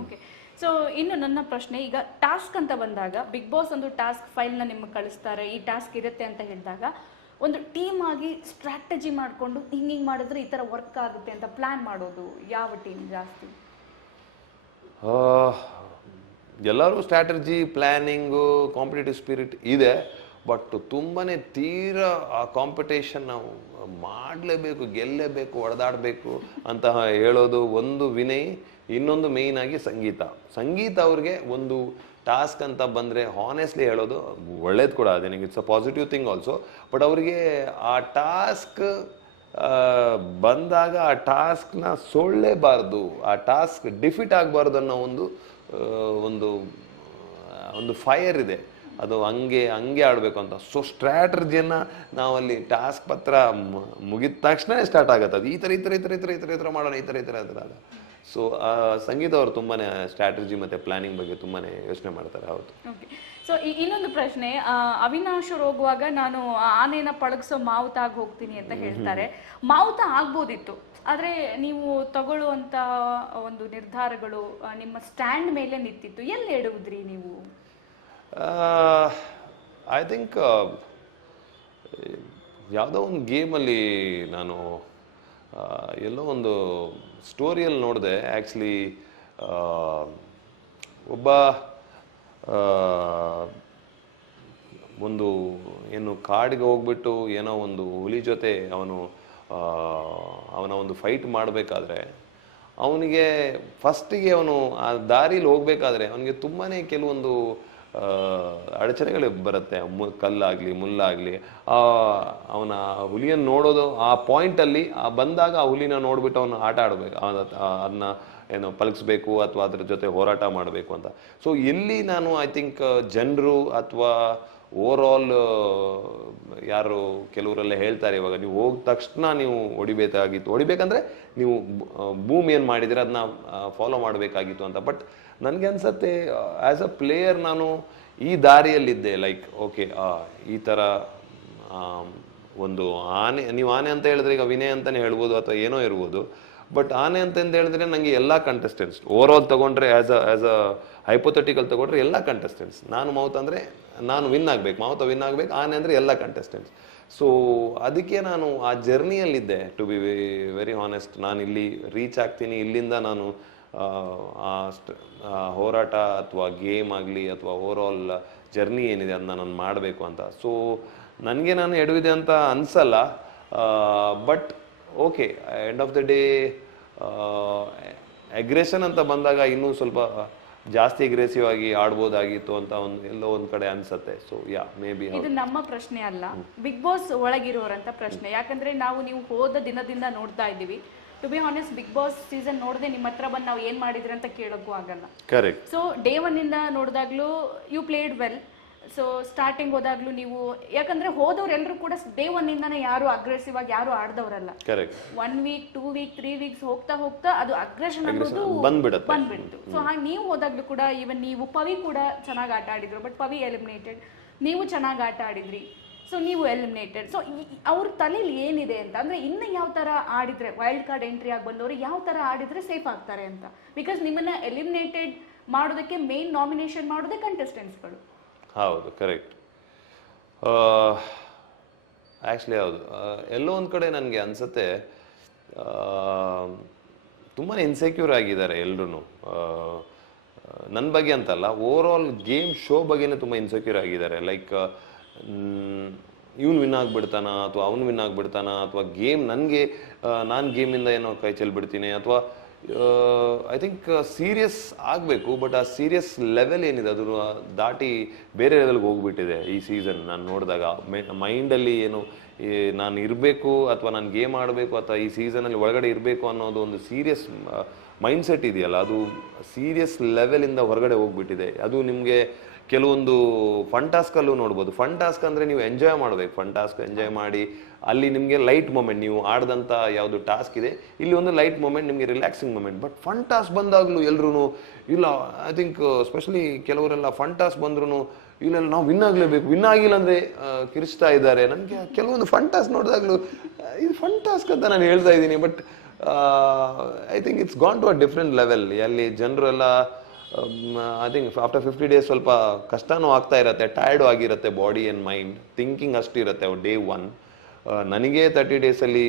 ಓಕೆ, ಸೊ ಇನ್ನು ನನ್ನ ಪ್ರಶ್ನೆ, ಈಗ ಟಾಸ್ಕ್ ಅಂತ ಬಂದಾಗ ಬಿಗ್ ಬಾಸ್ ಒಂದು ಟಾಸ್ಕ್ ಫೈಲ್ನ ನಿಮ್ಗೆ ಕಳಿಸ್ತಾರೆ, ಈ ಟಾಸ್ಕ್ ಇರುತ್ತೆ ಅಂತ ಹೇಳಿದಾಗ ಒಂದು ಟೀಮ್ ಆಗಿ ಸ್ಟ್ರಾಟಜಿ ಮಾಡಿಕೊಂಡು ಹಿಂಗೆ ಮಾಡಿದ್ರೆ ಈ ಥರ ವರ್ಕ್ ಆಗುತ್ತೆ ಅಂತ ಪ್ಲ್ಯಾನ್ ಮಾಡೋದು ಯಾವ ಟೀಮ್ ಜಾಸ್ತಿ? ಎಲ್ಲರೂ ಸ್ಟ್ರಾಟಜಿ ಪ್ಲ್ಯಾನಿಂಗು ಕಾಂಪಿಟೇಟಿವ್ ಸ್ಪಿರಿಟ್ ಇದೆ, ಬಟ್ ತುಂಬಾ ತೀರಾ ಆ ಕಾಂಪಿಟೇಷನ್ ನಾವು ಮಾಡಲೇಬೇಕು, ಗೆಲ್ಲೇಬೇಕು, ಹೊಡೆದಾಡಬೇಕು ಅಂತ ಹೇಳೋದು ಒಂದು ವಿನಯ್. ಇನ್ನೊಂದು ಮೇಯ್ನ್ ಆಗಿ ಸಂಗೀತ ಅವ್ರಿಗೆ ಒಂದು ಟಾಸ್ಕ್ ಅಂತ ಬಂದರೆ ಹಾನೆಸ್ಟ್ಲಿ ಹೇಳೋದು ಒಳ್ಳೇದು ಕೂಡ ಅದೇ, it's a positive thing also. But ಅವರಿಗೆ ಆ ಟಾಸ್ಕ್ ಬಂದಾಗ ಆ ಟಾಸ್ಕ್ನ ಸೋಳ್ಳೇಬಾರ್ದು, ಆ ಟಾಸ್ಕ್ ಡಿಫೀಟ್ ಆಗಬಾರ್ದು ಅನ್ನೋ ಒಂದು ಫೈರ್ ಇದೆ, ಅದು ಹಂಗೆ ಆಡಬೇಕು ಅಂತ. ಸೊ ಸ್ಟ್ರಾಟಜಿಯನ್ನು ನಾವಲ್ಲಿ ಟಾಸ್ಕ್ ಪತ್ರ ಮುಗಿದ ತಕ್ಷಣ ಸ್ಟಾರ್ಟ್ ಆಗುತ್ತೆ, ಅದು ಈ ಥರ ಮಾಡೋಣ, ಈ ಥರ. ಸೊ ಸಂಗೀತ ಅವರು ತುಂಬಾ ಸ್ಟ್ರಾಟಜಿ ಮತ್ತು ಪ್ಲಾನಿಂಗ್ ಬಗ್ಗೆ ತುಂಬಾ ಯೋಚನೆ ಮಾಡ್ತಾರೆ. ಹೌದು. ಓಕೆ, ಸೊ ಇನ್ನೊಂದು ಪ್ರಶ್ನೆ, ಅವಿನಾಶ್ ಅವ್ರು ಹೋಗುವಾಗ ನಾನು ಆನೆನ ಪಳಗಿಸೋ ಮಾವುತ ಆಗಿ ಹೋಗ್ತೀನಿ ಅಂತ ಹೇಳ್ತಾರೆ. ಮಾವುತ ಆಗ್ಬೋದಿತ್ತು, ಆದರೆ ನೀವು ತಗೊಳ್ಳುವಂಥ ಒಂದು ನಿರ್ಧಾರಗಳು ನಿಮ್ಮ ಸ್ಟ್ಯಾಂಡ್ ಮೇಲೆ ನಿಂತಿತ್ತು, ಎಲ್ಲಿ ಎಡುವುದ್ರಿ ನೀವು? ಐ ಥಿಂಕ್ ಯಾವುದೋ ಒಂದು ಗೇಮಲ್ಲಿ ನಾನು ಎಲ್ಲೋ ಒಂದು ಸ್ಟೋರಿಯಲ್ಲಿ ನೋಡಿದೆ. ಆ್ಯಕ್ಚುಲಿ ಒಬ್ಬ ಒಂದು ಏನು ಕಾಡಿಗೆ ಹೋಗ್ಬಿಟ್ಟು ಏನೋ ಒಂದು ಹುಲಿ ಜೊತೆ ಅವನ ಒಂದು ಫೈಟ್ ಮಾಡಬೇಕಾದ್ರೆ ಅವನಿಗೆ ಫಸ್ಟಿಗೆ ಅವನು ಆ ದಾರಿಲಿ ಹೋಗ್ಬೇಕಾದ್ರೆ ಅವನಿಗೆ ತುಂಬಾ ಕೆಲವೊಂದು ಅಡಚಣೆಗಳು ಬರುತ್ತೆ, ಕಲ್ಲಾಗಲಿ ಮುಲ್ಲಾಗಲಿ. ಅವನ ಹುಲಿಯನ್ನು ನೋಡೋದು ಆ ಪಾಯಿಂಟಲ್ಲಿ ಬಂದಾಗ ಆ ಹುಲಿನ ನೋಡ್ಬಿಟ್ಟು ಅವನು ಆಟ ಆಡಬೇಕು, ಅದನ್ನ ಏನು ಪಲಗಿಸ್ಬೇಕು ಅಥವಾ ಅದ್ರ ಜೊತೆ ಹೋರಾಟ ಮಾಡಬೇಕು ಅಂತ. ಸೊ ಇಲ್ಲಿ ನಾನು ಐ ಥಿಂಕ್ ಜನರು ಅಥವಾ ಓವರ್ ಆಲ್ ಯಾರು ಕೆಲವರೆಲ್ಲ ಹೇಳ್ತಾರೆ, ಇವಾಗ ನೀವು ಹೋದ ತಕ್ಷಣ ನೀವು ಹೊಡಿಬೇಕಂದ್ರೆ ನೀವು ಬೂಮ್ ಏನು ಮಾಡಿದರೆ ಅದನ್ನ ಫಾಲೋ ಮಾಡಬೇಕಾಗಿತ್ತು ಅಂತ. ಬಟ್ ನನಗೆ ಅನ್ಸತ್ತೆ ಆ್ಯಸ್ ಅ ಪ್ಲೇಯರ್ ನಾನು ಈ ದಾರಿಯಲ್ಲಿದ್ದೆ, ಲೈಕ್ ಓಕೆ ಈ ಥರ ಒಂದು ನೀವು ಆನೆ ಅಂತ ಹೇಳಿದ್ರೆ ಈಗ ವಿನಯ್ ಅಂತಲೇ ಹೇಳ್ಬೋದು ಅಥವಾ ಏನೋ ಇರ್ಬೋದು. ಬಟ್ ಆನೆ ಅಂತಂದು ಹೇಳಿದ್ರೆ ನನಗೆ ಎಲ್ಲ ಕಂಟೆಸ್ಟೆಂಟ್ಸ್ ಓವರ್ ಆಲ್ ತೊಗೊಂಡ್ರೆ ಆ್ಯಸ್ ಅ ಹೈಪೋಥೆಟಿಕಲ್ ತೊಗೊಂಡ್ರೆ ಎಲ್ಲ ಕಂಟೆಸ್ಟೆಂಟ್ಸ್. ನಾನು ಮಾವುತ ಅಂದರೆ ನಾನು ವಿನ್ ಆಗಬೇಕು, ಮಾವುತ ವಿನ್ ಆಗಬೇಕು, ಆನೆ ಅಂದರೆ ಎಲ್ಲ ಕಂಟೆಸ್ಟೆಂಟ್ಸ್. ಸೊ ಅದಕ್ಕೆ ನಾನು ಆ ಜರ್ನಿಯಲ್ಲಿದ್ದೆ, ಟು ಬಿ ವೆರಿ ಹಾನೆಸ್ಟ್. ನಾನು ಇಲ್ಲಿ ರೀಚ್ ಆಗ್ತೀನಿ, ಇಲ್ಲಿಂದ ನಾನು ಹೋರಾಟ ಅಥವಾ ಗೇಮ್ ಆಗಲಿ ಅಥವಾ ಓವರ್ ಆಲ್ ಜರ್ನಿ ಏನಿದೆ ಅದನ್ನ ನಾನು ಮಾಡಬೇಕು ಅಂತ. ಸೊ ನನಗೆ ನಾನು ಎಡವಿದೆ ಅಂತ ಅನ್ಸಲ್ಲ. But okay, end of the day aggression ಅಂತ ಬಂದಾಗ ಇನ್ನೂ ಸ್ವಲ್ಪ ಜಾಸ್ತಿ ಅಗ್ರೆಸಿವ್ ಆಗಿ ಆಡ್ಬೋದಾಗಿತ್ತು ಅಂತ ಎಲ್ಲೋ ಒಂದ್ ಕಡೆ ಅನ್ಸತ್ತೆ. ಸೊ ಯಾ ಮೇ ಬಿ ಇದು ನಮ್ಮ ಪ್ರಶ್ನೆ ಅಲ್ಲ, ಬಿಗ್ ಬಾಸ್ ಒಳಗಿರೋರಂತ ಪ್ರಶ್ನೆ. ಯಾಕಂದ್ರೆ ನೀವು ಹೋದ ದಿನದಿಂದ ನೋಡ್ತಾ ಇದ್ದೀವಿ. To be honest, Bigg Boss season ನೋಡದೆ ನಿಮ್ಮ ಹತ್ರ ಬಂದು ನಾವು ಏನ್ ಮಾಡಿದ್ರಿ ಅಂತ ಕೇಳೋಕ್ಕೂ ಆಗಲ್ಲ. ಕರೆಕ್ಟ್. ಸೊ ಡೇ ಒನ್ ಇಂದ ನೋಡಿದಾಗ್ಲೂ you played well. So starting ಹೋದಾಗ್ಲೂ ನೀವು, ಯಾಕಂದ್ರೆ ಹೋದವ್ರೆಲ್ಲರೂ ಕೂಡ ಡೇ ಒನ್ ಇಂದಾನೆ ಯಾರು ಅಗ್ರೆಸಿವ್ ಆಗಿ ಯಾರು ಆಡ್ದವ್ರಲ್ಲ. ಕರೆಕ್ಟ್. 1 ವೀಕ್ 2 ವೀಕ್ 3 ವೀಕ್ಸ್ ಹೋಗ್ತಾ ಹೋಗ್ತಾ ಅದು ಅಗ್ರೆಷನ್ ಅನ್ನೋದು ಬಂದ್ಬಿಡ್ತು. ಸೊ ಹಾಗೆ ನೀವು ಹೋದಾಗ್ಲೂ ಕೂಡ ಈವನ್ ನೀವು ಪವಿ ಕೂಡ ಚೆನ್ನಾಗಿ ಆಟ ಆಡಿದ್ರು, ಬಟ್ ಪವಿ ಎಲಿಮಿನೇಟೆಡ್. ನೀವು ಚೆನ್ನಾಗಿ ಆಟ ಆಡಿದ್ರಿ, ಸೊ ನೀವು ಎಲಿಮಿನೇಟೆಡ್. ಸೊ ಅವ್ರ ತಲೆಯಲ್ಲಿ ಏನಿದೆ ಅಂತ ಅಂದ್ರೆ, ಇನ್ನು ಯಾವ ತರ ಆಡಿದ್ರೆ ವೈಲ್ಡ್ ಕಾರ್ಡ್ ಎಂಟ್ರಿ ಆಗಿ ಬಂದವರು ಯಾವ ತರ ಆಡಿದ್ರೆ ಸೇಫ್ ಆಗ್ತಾರೆ ಅಂತ. ಬಿಕಾಸ್ ನಿಮ್ಮನ್ನ ಎಲಿಮಿನೇಟೆಡ್ ಮಾಡೋದಕ್ಕೆ ಮೇನ್ ನಾಮಿನೇಷನ್ ಮಾಡೋದೇ ಕಂಟೆಸ್ಟೆಂಟ್ಸ್ಗಳು. ಹೌದು, ಕರೆಕ್ಟ್. ಆ್ಯಕ್ಚುಲಿ ಹೌದು, ಎಲ್ಲೋ ಒಂದು ಕಡೆ ನನಗೆ ಅನಿಸುತ್ತೆ ತುಂಬಾ ಇನ್ಸೆಕ್ಯೂರ್ ಆಗಿದ್ದಾರೆ ಎಲ್ರೂ. ನನ್ನ ಬಗ್ಗೆ ಅಂತಲ್ಲ, ಓವರ್ ಆಲ್ ಗೇಮ್ ಶೋ ಬಗ್ಗೆನೇ ತುಂಬ ಇನ್ಸೆಕ್ಯೂರ್ ಆಗಿದ್ದಾರೆ. ಲೈಕ್ ಇವ್ನು ವಿನ್ ಆಗಿಬಿಡ್ತಾನ, ಅಥವಾ ಅವ್ನು ವಿನ್ ಆಗಿಬಿಡ್ತಾನ, ಅಥವಾ ಗೇಮ್ ನನಗೆ ನಾನು ಗೇಮಿಂದ ಏನೋ ಕೈ ಚೆಲ್ಬಿಡ್ತೀನಿ, ಅಥವಾ ಐ ಥಿಂಕ್ ಸೀರಿಯಸ್ ಆಗಬೇಕು. ಬಟ್ ಆ ಸೀರಿಯಸ್ ಲೆವೆಲ್ ಏನಿದೆ ಅದು ದಾಟಿ ಬೇರೆ ಲೆವೆಲ್ಗೆ ಹೋಗ್ಬಿಟ್ಟಿದೆ ಈ ಸೀಸನ್. ನಾನು ನೋಡಿದಾಗ ಮೈಂಡಲ್ಲಿ ಏನು ನಾನು ಇರಬೇಕು, ಅಥವಾ ನಾನು ಗೇಮ್ ಆಡಬೇಕು, ಅಥವಾ ಈ ಸೀಸನಲ್ಲಿ ಒಳಗಡೆ ಇರಬೇಕು ಅನ್ನೋದು ಒಂದು ಸೀರಿಯಸ್ ಮೈಂಡ್ಸೆಟ್ ಇದೆಯಲ್ಲ, ಅದು ಸೀರಿಯಸ್ ಲೆವೆಲಿಂದ ಹೊರಗಡೆ ಹೋಗ್ಬಿಟ್ಟಿದೆ. ಅದು ನಿಮಗೆ ಕೆಲವೊಂದು ಫನ್ ಟಾಸ್ಕಲ್ಲೂ ನೋಡ್ಬೋದು. ಫನ್ ಟಾಸ್ಕ್ ಅಂದರೆ ನೀವು ಎಂಜಾಯ್ ಮಾಡಬೇಕು. ಫನ್ ಟಾಸ್ಕ್ ಎಂಜಾಯ್ ಮಾಡಿ ಅಲ್ಲಿ ನಿಮಗೆ ಲೈಟ್ ಮೂಮೆಂಟ್, ನೀವು ಆಡ್ದಂಥ ಯಾವುದು ಟಾಸ್ಕ್ ಇದೆ ಇಲ್ಲಿ ಒಂದು ಲೈಟ್ ಮೂಮೆಂಟ್, ನಿಮಗೆ relaxing moment. But fun task ಬಂದಾಗಲೂ ಎಲ್ಲರೂ ಇಲ್ಲ, ಐ ಥಿಂಕ್ ಸ್ಪೆಷಲಿ ಕೆಲವರೆಲ್ಲ ಫನ್ ಟಾಸ್ಕ್ ಬಂದ್ರೂ ಇಲ್ಲ ನಾವು ವಿನ್ ಆಗಲೇಬೇಕು, ವಿನ್ ಆಗಿಲ್ಲ ಅಂದರೆ ಕಿರಿಸ್ತಾ ಇದ್ದಾರೆ. ನನಗೆ ಕೆಲವೊಂದು ಫನ್ ಟಾಸ್ಕ್ ನೋಡಿದಾಗಲೂ ಇದು ಫನ್ ಟಾಸ್ಕ್ ಅಂತ ನಾನು ಹೇಳ್ತಾ ಇದ್ದೀನಿ. But I think it's gone to a different level. ಅಲ್ಲಿ ಜನರೆಲ್ಲ ಐ ಥಿಂಕ್ ಆಫ್ಟರ್ 50 ಡೇಸ್ ಸ್ವಲ್ಪ ಕಷ್ಟನೂ ಆಗ್ತಾ ಇರುತ್ತೆ, ಟಯರ್ಡು ಆಗಿರುತ್ತೆ ಬಾಡಿ ಆ್ಯಂಡ್ ಮೈಂಡ್. ಥಿಂಕಿಂಗ್ ಅಷ್ಟು ಇರುತ್ತೆ ಡೇ ಒನ್. ನನಗೆ 30 ಡೇಸಲ್ಲಿ